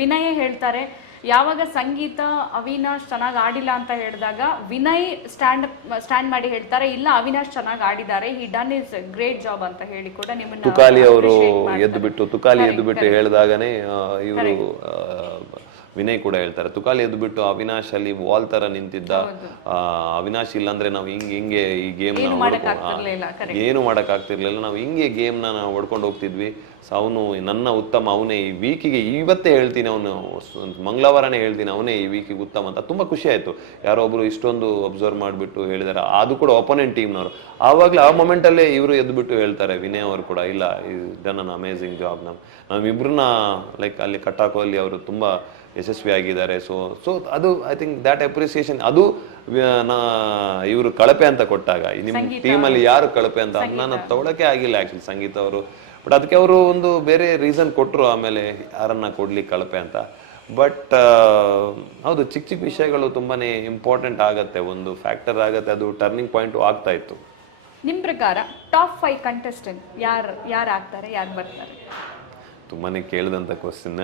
ವಿನಯ್ ಹೇಳ್ತಾರೆ, ಯಾವಾಗ ಸಂಗೀತ ಅವಿನಾಶ್ ಚೆನ್ನಾಗಿ ಆಡಿಲ್ಲ ಅಂತ ಹೇಳಿದಾಗ ವಿನಯ್ ಸ್ಟ್ಯಾಂಡ್ ಮಾಡಿ ಹೇಳ್ತಾರೆ, ಇಲ್ಲ ಅವಿನಾಶ್ ಚೆನ್ನಾಗಿ ಆಡಿದ್ದಾರೆ, ಹಿ ಡನ್ ಇಸ್ ಗ್ರೇಟ್ ಜಾಬ್ ಅಂತ ಹೇಳಿ ಕೂಡ ನಿಮ್ಮನ್ನ ತುಕಾಲಿ ಅವರು ಎದ್ದು ಬಿಟ್ಟು ಹೇಳಿದಾಗನೇ ಇವರು ವಿನಯ್ ಕೂಡ ಹೇಳ್ತಾರೆ. ತುಕಾಲಿ ಎದ್ದು ಬಿಟ್ಟು ಅವಿನಾಶ್ ಅಲ್ಲಿ ವಾಲ್ ತರ ನಿಂತಿದ್ದ, ಅವಿನಾಶ್ ಇಲ್ಲಾಂದ್ರೆ ನಾವು ಹಿಂಗೆ ಈ ಗೇಮ್ ಏನು ಮಾಡಕ್ ಆಗ್ತಿರ್ಲಿಲ್ಲ, ನಾವು ಹಿಂಗೆ ಗೇಮ್ ನಾವು ಹೊಡ್ಕೊಂಡು ಹೋಗ್ತಿದ್ವಿ. ಸೊ ಅವನು ನನ್ನ ಉತ್ತಮ, ಅವನೇ ಈ ವೀಕಿಗೆ, ಇವತ್ತೇ ಹೇಳ್ತೀನಿ, ಅವನು ಮಂಗಳವಾರನೇ ಹೇಳ್ತೀನಿ, ಅವನೇ ಈ ವೀಕಿಗೆ ಉತ್ತಮ ಅಂತ. ತುಂಬಾ ಖುಷಿ ಆಯ್ತು, ಯಾರೋ ಒಬ್ರು ಇಷ್ಟೊಂದು ಅಬ್ಸರ್ವ್ ಮಾಡಿಬಿಟ್ಟು ಹೇಳಿದಾರೆ, ಅದು ಕೂಡ ಒಪೋನೆಂಟ್ ಟೀಮ್ನವರು. ಆವಾಗಲೇ ಆ ಮೊಮೆಂಟಲ್ಲೇ ಇವರು ಎದ್ದುಬಿಟ್ಟು ಹೇಳ್ತಾರೆ, ವಿನಯ್ ಅವರು ಕೂಡ, ಇಲ್ಲ ಡನ್ ಅನ್ ಅಮೇಝಿಂಗ್ ಜಾಬ್, ನಾವಿಬ್ರನ್ನ ಲೈಕ್ ಅಲ್ಲಿ ಕಟ್ಟಾಕುವಲ್ಲಿ ಅವರು ತುಂಬಾ ಯಶಸ್ವಿಯಾಗಿದ್ದಾರೆ. ಸೊ ಅದು ಐ ಥಿಂಕ್ ದ್ಯಾಟ್ ಅಪ್ರಿಸಿಯೇಷನ್, ಅದು ಇವರು ಕಳಪೆ ಅಂತ ಕೊಟ್ಟಾಗ, ನಿಮ್ಮ ಟೀಮಲ್ಲಿ ಯಾರು ಕಳಪೆ ಅಂತ ನಾನು ತಗೊಳಕ್ಕೆ ಆಗಿಲ್ಲ ಆಕ್ಚುಲಿ ಸಂಗೀತ ಅವರು. ಬಟ್ ಅದಕ್ಕೆ ಅವರು ಒಂದು ಬೇರೆ ರೀಸನ್ ಕೊಟ್ಟರು ಆಮೇಲೆ, ಯಾರನ್ನ ಕೊಡ್ಲಿ ಕಳಪೆ ಅಂತ. ಬಟ್ ಹೌದು, ಚಿಕ್ಕ ಚಿಕ್ಕ ವಿಷಯಗಳು ತುಂಬಾನೇ ಇಂಪಾರ್ಟೆಂಟ್ ಆಗತ್ತೆ, ಒಂದು ಫ್ಯಾಕ್ಟರ್ ಆಗತ್ತೆ, ಅದು ಟರ್ನಿಂಗ್ ಪಾಯಿಂಟ್ ಆಗ್ತಾ ಇತ್ತು. ನಿಮ್ ಪ್ರಕಾರ ಟಾಪ್ 5 ಕಂಟೆಸ್ಟೆಂಟ್ ಯಾರು ಆಗ್ತಾರೆ, ಯಾರು ಬರ್ತಾರೆ? ತುಂಬಾನೇ ಕೇಳಿದಂತ ಕ್ವಶನ್.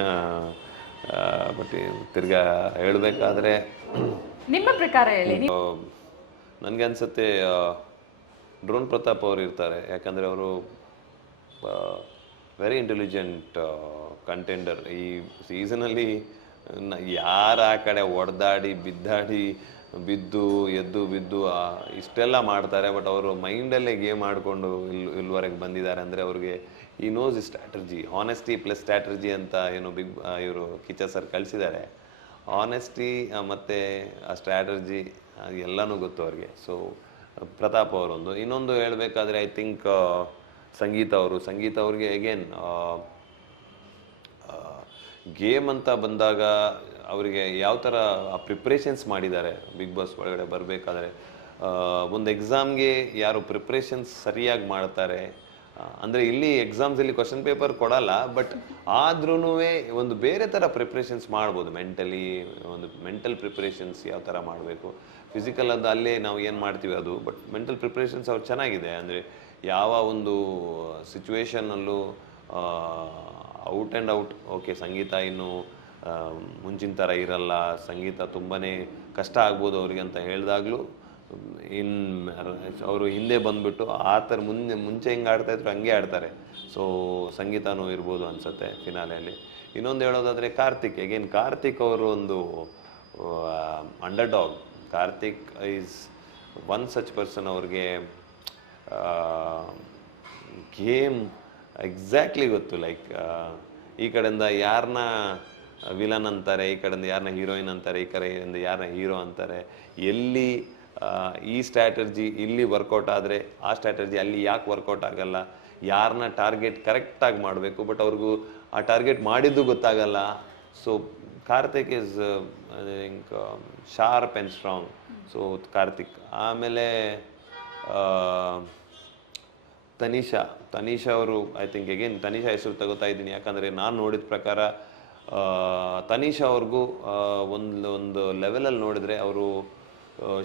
ಬಟ್ ತಿರ್ಗಾ ಹೇಳ್ಬೇಕಾದ್ರೆ ನಿಮ್ಮ ಪ್ರಕಾರ ಹೇಳಿ. ನನಗೆ ಅನ್ಸುತ್ತೆ ಡ್ರೋನ್ ಪ್ರತಾಪ್ ಅವರು ಇರ್ತಾರೆ, ಯಾಕಂದ್ರೆ ಅವರು ವೆರಿ ಇಂಟೆಲಿಜೆಂಟ್ ಕಂಟೆಂಡರ್. ಈ ಸೀಸನಲ್ಲಿ ಯಾರ ಆ ಕಡೆ ಹೊಡೆದಾಡಿ ಬಿದ್ದು ಎದ್ದು ಇಷ್ಟೆಲ್ಲ ಮಾಡ್ತಾರೆ, ಬಟ್ ಅವರು ಮೈಂಡಲ್ಲೇ ಗೇಮ್ ಆಡಿಕೊಂಡು ಇಲ್ಲಿವರೆಗೆ ಬಂದಿದ್ದಾರೆ. ಅಂದರೆ ಅವ್ರಿಗೆ ಈ ನೋಸ್ ಸ್ಟ್ರಾಟಜಿ, ಹಾನೆಸ್ಟಿ ಪ್ಲಸ್ ಸ್ಟ್ರಾಟಜಿ ಅಂತ ಏನು ಇವರು ಕಿಚ್ಚ ಸರ್ ಕಳಿಸಿದ್ದಾರೆ. ಹಾನೆಸ್ಟಿ ಮತ್ತು ಆ ಸ್ಟ್ರಾಟಜಿ ಎಲ್ಲನೂ ಗೊತ್ತು ಅವ್ರಿಗೆ. ಸೊ ಪ್ರತಾಪ್ ಅವರೊಂದು. ಇನ್ನೊಂದು ಹೇಳಬೇಕಾದ್ರೆ ಐ ಥಿಂಕ್ ಸಂಗೀತ ಅವ್ರಿಗೆ ಅಗೇನ್ ಗೇಮ್ ಅಂತ ಬಂದಾಗ ಅವರಿಗೆ ಯಾವ ಥರ ಪ್ರಿಪ್ರೇಷನ್ಸ್ ಮಾಡಿದ್ದಾರೆ ಬಿಗ್ ಬಾಸ್ ಒಳಗಡೆ ಬರಬೇಕಾದ್ರೆ. ಒಂದು ಎಕ್ಸಾಮ್ಗೆ ಯಾರು ಪ್ರಿಪ್ರೇಷನ್ಸ್ ಸರಿಯಾಗಿ ಮಾಡ್ತಾರೆ, ಅಂದರೆ ಇಲ್ಲಿ ಎಕ್ಸಾಮ್ಸಲ್ಲಿ ಕ್ವಶನ್ ಪೇಪರ್ ಕೊಡಲ್ಲ, ಬಟ್ ಆದ್ರೂ ಒಂದು ಬೇರೆ ಥರ ಪ್ರಿಪ್ರೇಷನ್ಸ್ ಮಾಡ್ಬೋದು. ಒಂದು ಮೆಂಟಲ್ ಪ್ರಿಪ್ರೇಷನ್ಸ್ ಯಾವ ಥರ ಮಾಡಬೇಕು, ಫಿಸಿಕಲ್ ಅದು ಅಲ್ಲೇ ನಾವು ಏನು ಮಾಡ್ತೀವಿ ಅದು, ಬಟ್ ಮೆಂಟಲ್ ಪ್ರಿಪ್ರೇಷನ್ಸ್ ಅವ್ರು ಚೆನ್ನಾಗಿದೆ. ಅಂದರೆ ಯಾವ ಒಂದು ಸಿಚುವೇಶನ್ನಲ್ಲೂ ಔಟ್ ಆ್ಯಂಡ್ ಔಟ್, ಓಕೆ ಸಂಗೀತ ಇನ್ನು ಮುಂಚಿನ ಥರ ಇರಲ್ಲ, ಸಂಗೀತ ತುಂಬಾ ಕಷ್ಟ ಆಗ್ಬೋದು ಅವ್ರಿಗೆ ಅಂತ ಹೇಳಿದಾಗಲೂ ಅವರು ಹಿಂದೆ ಬಂದ್ಬಿಟ್ಟು ಆ ಥರ ಮುಂಚೆ ಹೆಂಗೆ ಆಡ್ತಾಯಿದ್ರು ಹಂಗೆ ಆಡ್ತಾರೆ. ಸೊ ಸಂಗೀತನೂ ಇರ್ಬೋದು ಅನಿಸುತ್ತೆ ಫಿನಾಲೆಯಲ್ಲಿ. ಇನ್ನೊಂದು ಹೇಳೋದಾದರೆ ಕಾರ್ತಿಕ್ ಅವರು ಒಂದು under dog. Karthik is one such person. ಅವ್ರಿಗೆ ಗೇಮ್ ಎಕ್ಸಾಕ್ಟ್ಲಿ ಗೊತ್ತು. ಲೈಕ್ ಈ ಕಡೆಯಿಂದ ಯಾರನ್ನ ವಿಲನ್ ಅಂತಾರೆ, ಈ ಕಡೆಯಿಂದ ಯಾರನ್ನ ಹೀರೋಯಿನ್ ಅಂತಾರೆ, ಈ ಕಡೆಯಿಂದ ಯಾರನ್ನ ಹೀರೋ ಅಂತಾರೆ. ಎಲ್ಲಿ ಈ ಸ್ಟ್ರಾಟರ್ಜಿ ಇಲ್ಲಿ ವರ್ಕೌಟ್ ಆದರೆ ಆ ಸ್ಟ್ರಾಟರ್ಜಿ ಅಲ್ಲಿ ಯಾಕೆ ವರ್ಕೌಟ್ ಆಗಲ್ಲ, ಯಾರನ್ನ ಟಾರ್ಗೆಟ್ ಕರೆಕ್ಟಾಗಿ ಮಾಡಬೇಕು, ಬಟ್ ಅವ್ರಿಗೂ ಆ ಟಾರ್ಗೆಟ್ ಮಾಡಿದ್ದು ಗೊತ್ತಾಗಲ್ಲ. So Karthik is I think sharp and strong. So Karthik. ಆಮೇಲೆ ತನಿಷಾ ಅವರು ಐ ಥಿಂಕ್ ಅಗೇನ್ ತನಿಷಾ ಹೆಸರು ತಗೋತಾ ಇದ್ದೀನಿ, ಯಾಕಂದರೆ ನಾನು ನೋಡಿದ ಪ್ರಕಾರ ತನಿಷಾ ಅವ್ರಿಗೂ ಒಂದು ಲೆವೆಲಲ್ಲಿ ನೋಡಿದ್ರೆ ಅವರು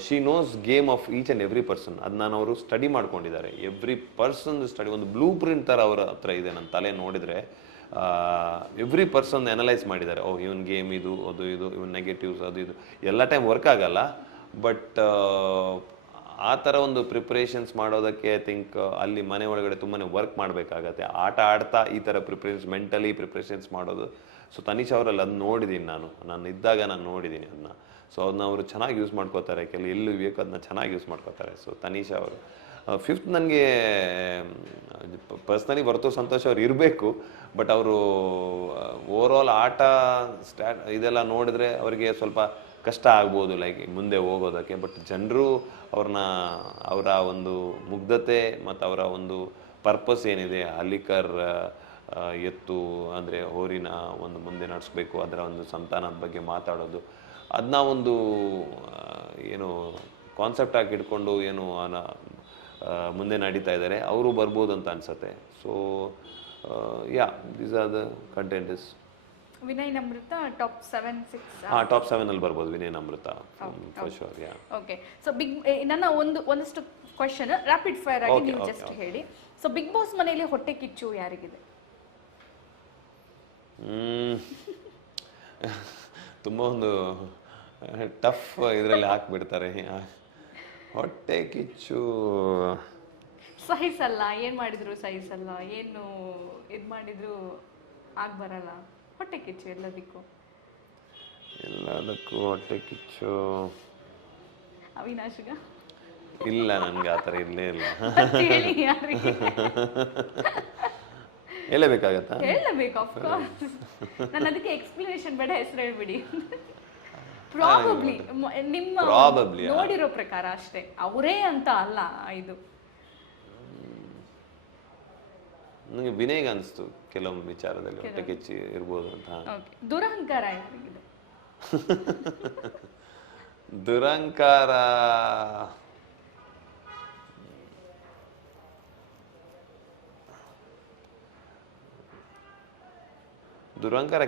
she nose game of each and every person. ಅದನ್ನ ಅವರು ಸ್ಟಡಿ ಮಾಡ್ಕೊಂಡಿದ್ದಾರೆ. ಎವ್ರಿ ಪರ್ಸನ್ ಸ್ಟಡಿ, ಒಂದು ಬ್ಲೂ ಪ್ರಿಂಟ್ ಥರ ಅವರ ಹತ್ರ ಇದೆ. ನನ್ನ ತಲೆ ನೋಡಿದರೆ ಎವ್ರಿ ಪರ್ಸನ್ ಅನಲೈಸ್ ಮಾಡಿದ್ದಾರೆ. ಇವನ್ ಗೇಮ್ ಇದು ಇವನ್ ನೆಗೆಟಿವ್ಸ್ ಅದು ಇದು ಎಲ್ಲ ಟೈಮ್ ವರ್ಕ್ ಆಗಲ್ಲ, ಬಟ್ ಆ ಥರ ಒಂದು ಪ್ರಿಪ್ರೇಷನ್ಸ್ ಮಾಡೋದಕ್ಕೆ ಐ ಥಿಂಕ್ ಅಲ್ಲಿ ಮನೆ ಒಳಗಡೆ ತುಂಬಾ ವರ್ಕ್ ಮಾಡಬೇಕಾಗತ್ತೆ. ಆಟ ಆಡ್ತಾ ಈ ಥರ ಮೆಂಟಲಿ ಪ್ರಿಪ್ರೇಷನ್ಸ್ ಮಾಡೋದು ಸೊ ತನಿಷ್ ಅವರಲ್ಲಿ ಅದನ್ನ ನೋಡಿದ್ದೀನಿ, ನಾನು ಇದ್ದಾಗ ನಾನು ನೋಡಿದ್ದೀನಿ ಅದನ್ನ. ಸೊ ಅದನ್ನ ಅವರು ಚೆನ್ನಾಗಿ ಯೂಸ್ ಮಾಡ್ಕೋತಾರೆ, ಎಲ್ಲಿ ಬೇಕು ಅದನ್ನ ಚೆನ್ನಾಗಿ ಯೂಸ್ ಮಾಡ್ಕೋತಾರೆ. ಸೊ ತನಿಷಾ ಅವರು ಫಿಫ್ತ್ ನನಗೆ ಪರ್ಸ್ನಲಿ ಬರ್ತೋ ಸಂತೋಷ್ ಅವ್ರು ಇರಬೇಕು, ಬಟ್ ಅವರು ಓವರ್ ಆಲ್ ಆಟ ಇದೆಲ್ಲ ನೋಡಿದ್ರೆ ಅವರಿಗೆ ಸ್ವಲ್ಪ ಕಷ್ಟ ಆಗ್ಬೋದು ಲೈಕ್ ಮುಂದೆ ಹೋಗೋದಕ್ಕೆ. ಬಟ್ ಜನರು ಅವರ ಒಂದು ಮುಗ್ಧತೆ ಮತ್ತು ಅವರ ಒಂದು ಪರ್ಪಸ್ ಏನಿದೆ, ಹಲ್ಲಿಕರ್ ಎತ್ತು ಅಂದರೆ ಹೋರಿನ ಒಂದು ಮುಂದೆ ನಡೆಸ್ಬೇಕು, ಅದರ ಒಂದು ಸಂತಾನದ ಬಗ್ಗೆ ಮಾತಾಡೋದು, ಅದನ್ನ ಒಂದು ಏನು ಕಾನ್ಸೆಪ್ಟ್ ಆಗಿ ಇಟ್ಕೊಂಡು ಏನು ಮುಂದೆ ನಡೀತಾ ಇದ್ದಾರೆ, ಅವರು ಬರ್ಬೋದು ಅಂತ ಅನ್ಸುತ್ತೆ. So yeah, these are the contenders. Vinay Namratha top 7-6. Top 7 ಅಲ್ಲಿ ಬರ್ಬೋದು Vinay Namratha for sure. Yeah, okay. So ನನ್ನ ಒಂದಷ್ಟು ಕ್ವೆಶ್ಚನ್ ರಾಪಿಡ್ ಫೈರ್ ಆಗಿ ನೀವು ಜಸ್ಟ್ ಹೇಳಿ. ಸೊ ಬಿಗ್ ಬಾಸ್ ಮನೆಯಲ್ಲಿ ಹೊಟ್ಟೆ ಕಿಚ್ಚು ಯಾರಿಗಿದೆ? ತುಂಬಾ ಒಂದು ಟಫ್ ಇದರಲ್ಲಿ ಹಾಕ್ಬಿಡ್ತಾರೆ. ಹೊಟ್ಟೆ ಕಿಚ್ಚು ಸಹಿಸಲ್ಲ, ಏನ್ ಮಾಡಿದ್ರು ಸಹಿಸಲ್ಲ, ಏನು ಇದ್ ಮಾಡಿದ್ರು ಆಗ್ ಬರಲ್ಲ, ಹೊಟ್ಟೆ ಕಿಚ್ಚು ಎಲ್ಲದಕ್ಕೂ ಹೊಟ್ಟೆ ಕಿಚ್ಚು. ಅವಿನಾಶ್ಗ ಇಲ್ಲ, ನನ್ಗೆ ಆತರ ಇರ್ಲೇ ಇಲ್ಲ. ಹೇಳಿ ಯಾರಿಗೆ ಹೇಳಬೇಕಾಗತ್ತಾ? ಹೇಳಬೇಕು, ಆಫ್ ಕೋರ್ಸ್. ನಾನು ಅದಕ್ಕೆ ಎಕ್ಸ್ಪ್ಲನೇಷನ್ ಬೇಡ, ಹೆಸರು ಹೇಳ್ಬಿಡಿ. ಪ್ರಾಬಬ್ಲಿ ನಿಮ್ಮ ನೋಡಿರೋ ಪ್ರಕಾರ ಅಷ್ಟೇ, ಅವರೇ ಅಂತ ಅಲ್ಲ. ಇದು ನನಗೆ ವಿನಯ್ಗೆ ಅನಿಸ್ತು ಕೆಲವೊಂದು ವಿಚಾರದಲ್ಲಿ ಹೊಟ್ಟೆ ಕಿಚ್ಚಿ ಇರ್ಬೋದು ಅಂತ. ದುರಹಂಕಾರ ಯಾರಿಗಿದೆ? ದುರಹಂಕಾರ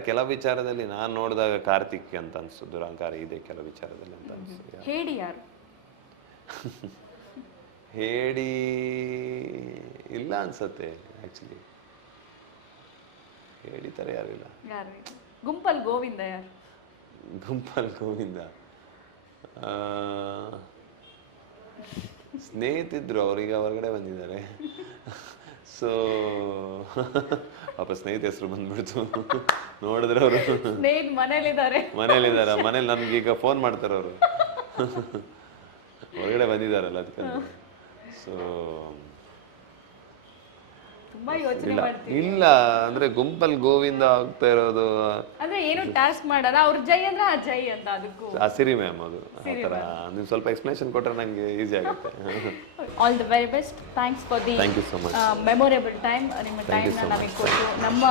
ಕೆಲವು ವಿಚಾರದಲ್ಲಿ ನಾನು ನೋಡಿದಾಗ ಕಾರ್ತಿಕ್ ಅಂತ ಅನ್ಸ್ತು. ದುರಹಂಕಾರ ಇದೆ ಕೆಲವು ವಿಚಾರದಲ್ಲಿ ಅಂತ ಅನ್ಸ್ತು. ಹೇಳಿ ಯಾರು? ಹೇಳಿ ಇಲ್ಲ ಅನ್ಸತ್ತೆ ಆಕ್ಚುಲಿ. ಹೇಳಿತಾರೆ ಯಾರಿಲ್ಲ. ಗುಂಪಲ್ ಗೋವಿಂದ ಯಾರು? ಗುಂಪಲ್ ಗೋವಿಂದ ಸ್ನೇಹಿತಿದ್ರು, ಅವ್ರೀಗ ಹೊರಗಡೆ ಬಂದಿದ್ದಾರೆ. ಸೊ ಪಾಪ ಸ್ನೇಹಿತ ಹೆಸರು ಬಂದ್ಬಿಡ್ತು. ನೋಡಿದ್ರೆ ಅವರು ಮನೇಲಿದ್ದಾರೆ, ಮನೇಲಿ ನನ್ಗೀಗ ಫೋನ್ ಮಾಡ್ತಾರೆ ಅವರು. ಹೊರಗಡೆ ಬಂದಿದ್ದಾರಲ್ಲ ಅದಕ್ಕೆ. ಸೊ ತುಂಬಾ ಯೋಚನೆ ಮಾಡ್ತೀನಿ. ಇಲ್ಲ ಅಂದ್ರೆ ಗುಂಪಲ್ ಗೋವಿಂದ ಆಗ್ತಾ ಇರೋದು ಅಂದ್ರೆ ಏನು ಟಾಸ್ಕ್ ಮಾಡಲ್ಲ, ಅವ್ರ ಜೈ ಅಂದ್ರೆ ಆ ಜೈ ಅಂತ. ಅದಕ್ಕೂ ಸಿರಿ ಮ್ಯಾಮ್ ಅದು ಆತರ ನೀವು ಸ್ವಲ್ಪ ಎಕ್ಸ್ಪ್ಲನೇಷನ್ ಕೊಟ್ರೆ ನಂಗೆ ಈಸಿ ಆಗುತ್ತೆ. All the very best. Thanks for the memorable time. ನಿಮ್ಮ ಟೈಮ್ ನಮಗೆ ಕೊಟ್ಟು ನಮ್ಮ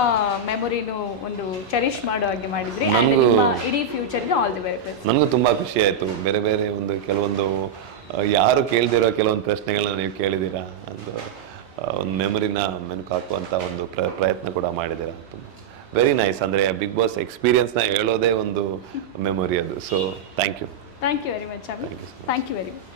ಮೆಮೊರಿನು ಒಂದು ಚೆರಿಶ್ ಮಾಡೋ ಹಾಗೆ ಮಾಡಿದ್ರಿ. ನಿಮ್ಮ ಇಡೀ ಫ್ಯೂಚರ್ಗೆ ಆಲ್ ದಿ ವೆರಿ ಬೆಸ್ಟ್. ನನಗೂ ತುಂಬಾ ಖುಷಿ ಆಯ್ತು. ಬೇರೆ ಬೇರೆ ಒಂದು ಕೆಲವೊಂದು ಯಾರು ಕೇಳ್ದಿರೋ ಕೆಲವೊಂದು ಪ್ರಶ್ನೆಗಳನ್ನ ನೀವು ಕೇಳಿದ್ದೀರಾ, ಒಂದು ಮೆಮೊರಿನ ಮೆನುಕು ಹಾಕುವಂತ ಒಂದು ಪ್ರಯತ್ನ ಕೂಡ ಮಾಡಿದ್ದೀರಾ. Very nice. ಅಂದ್ರೆ ಬಿಗ್ ಬಾಸ್ ಎಕ್ಸ್ಪೀರಿಯನ್ಸ್ನ ಹೇಳೋದೇ ಒಂದು ಮೆಮೊರಿ ಅದು. So thank you very much. Thank you very much.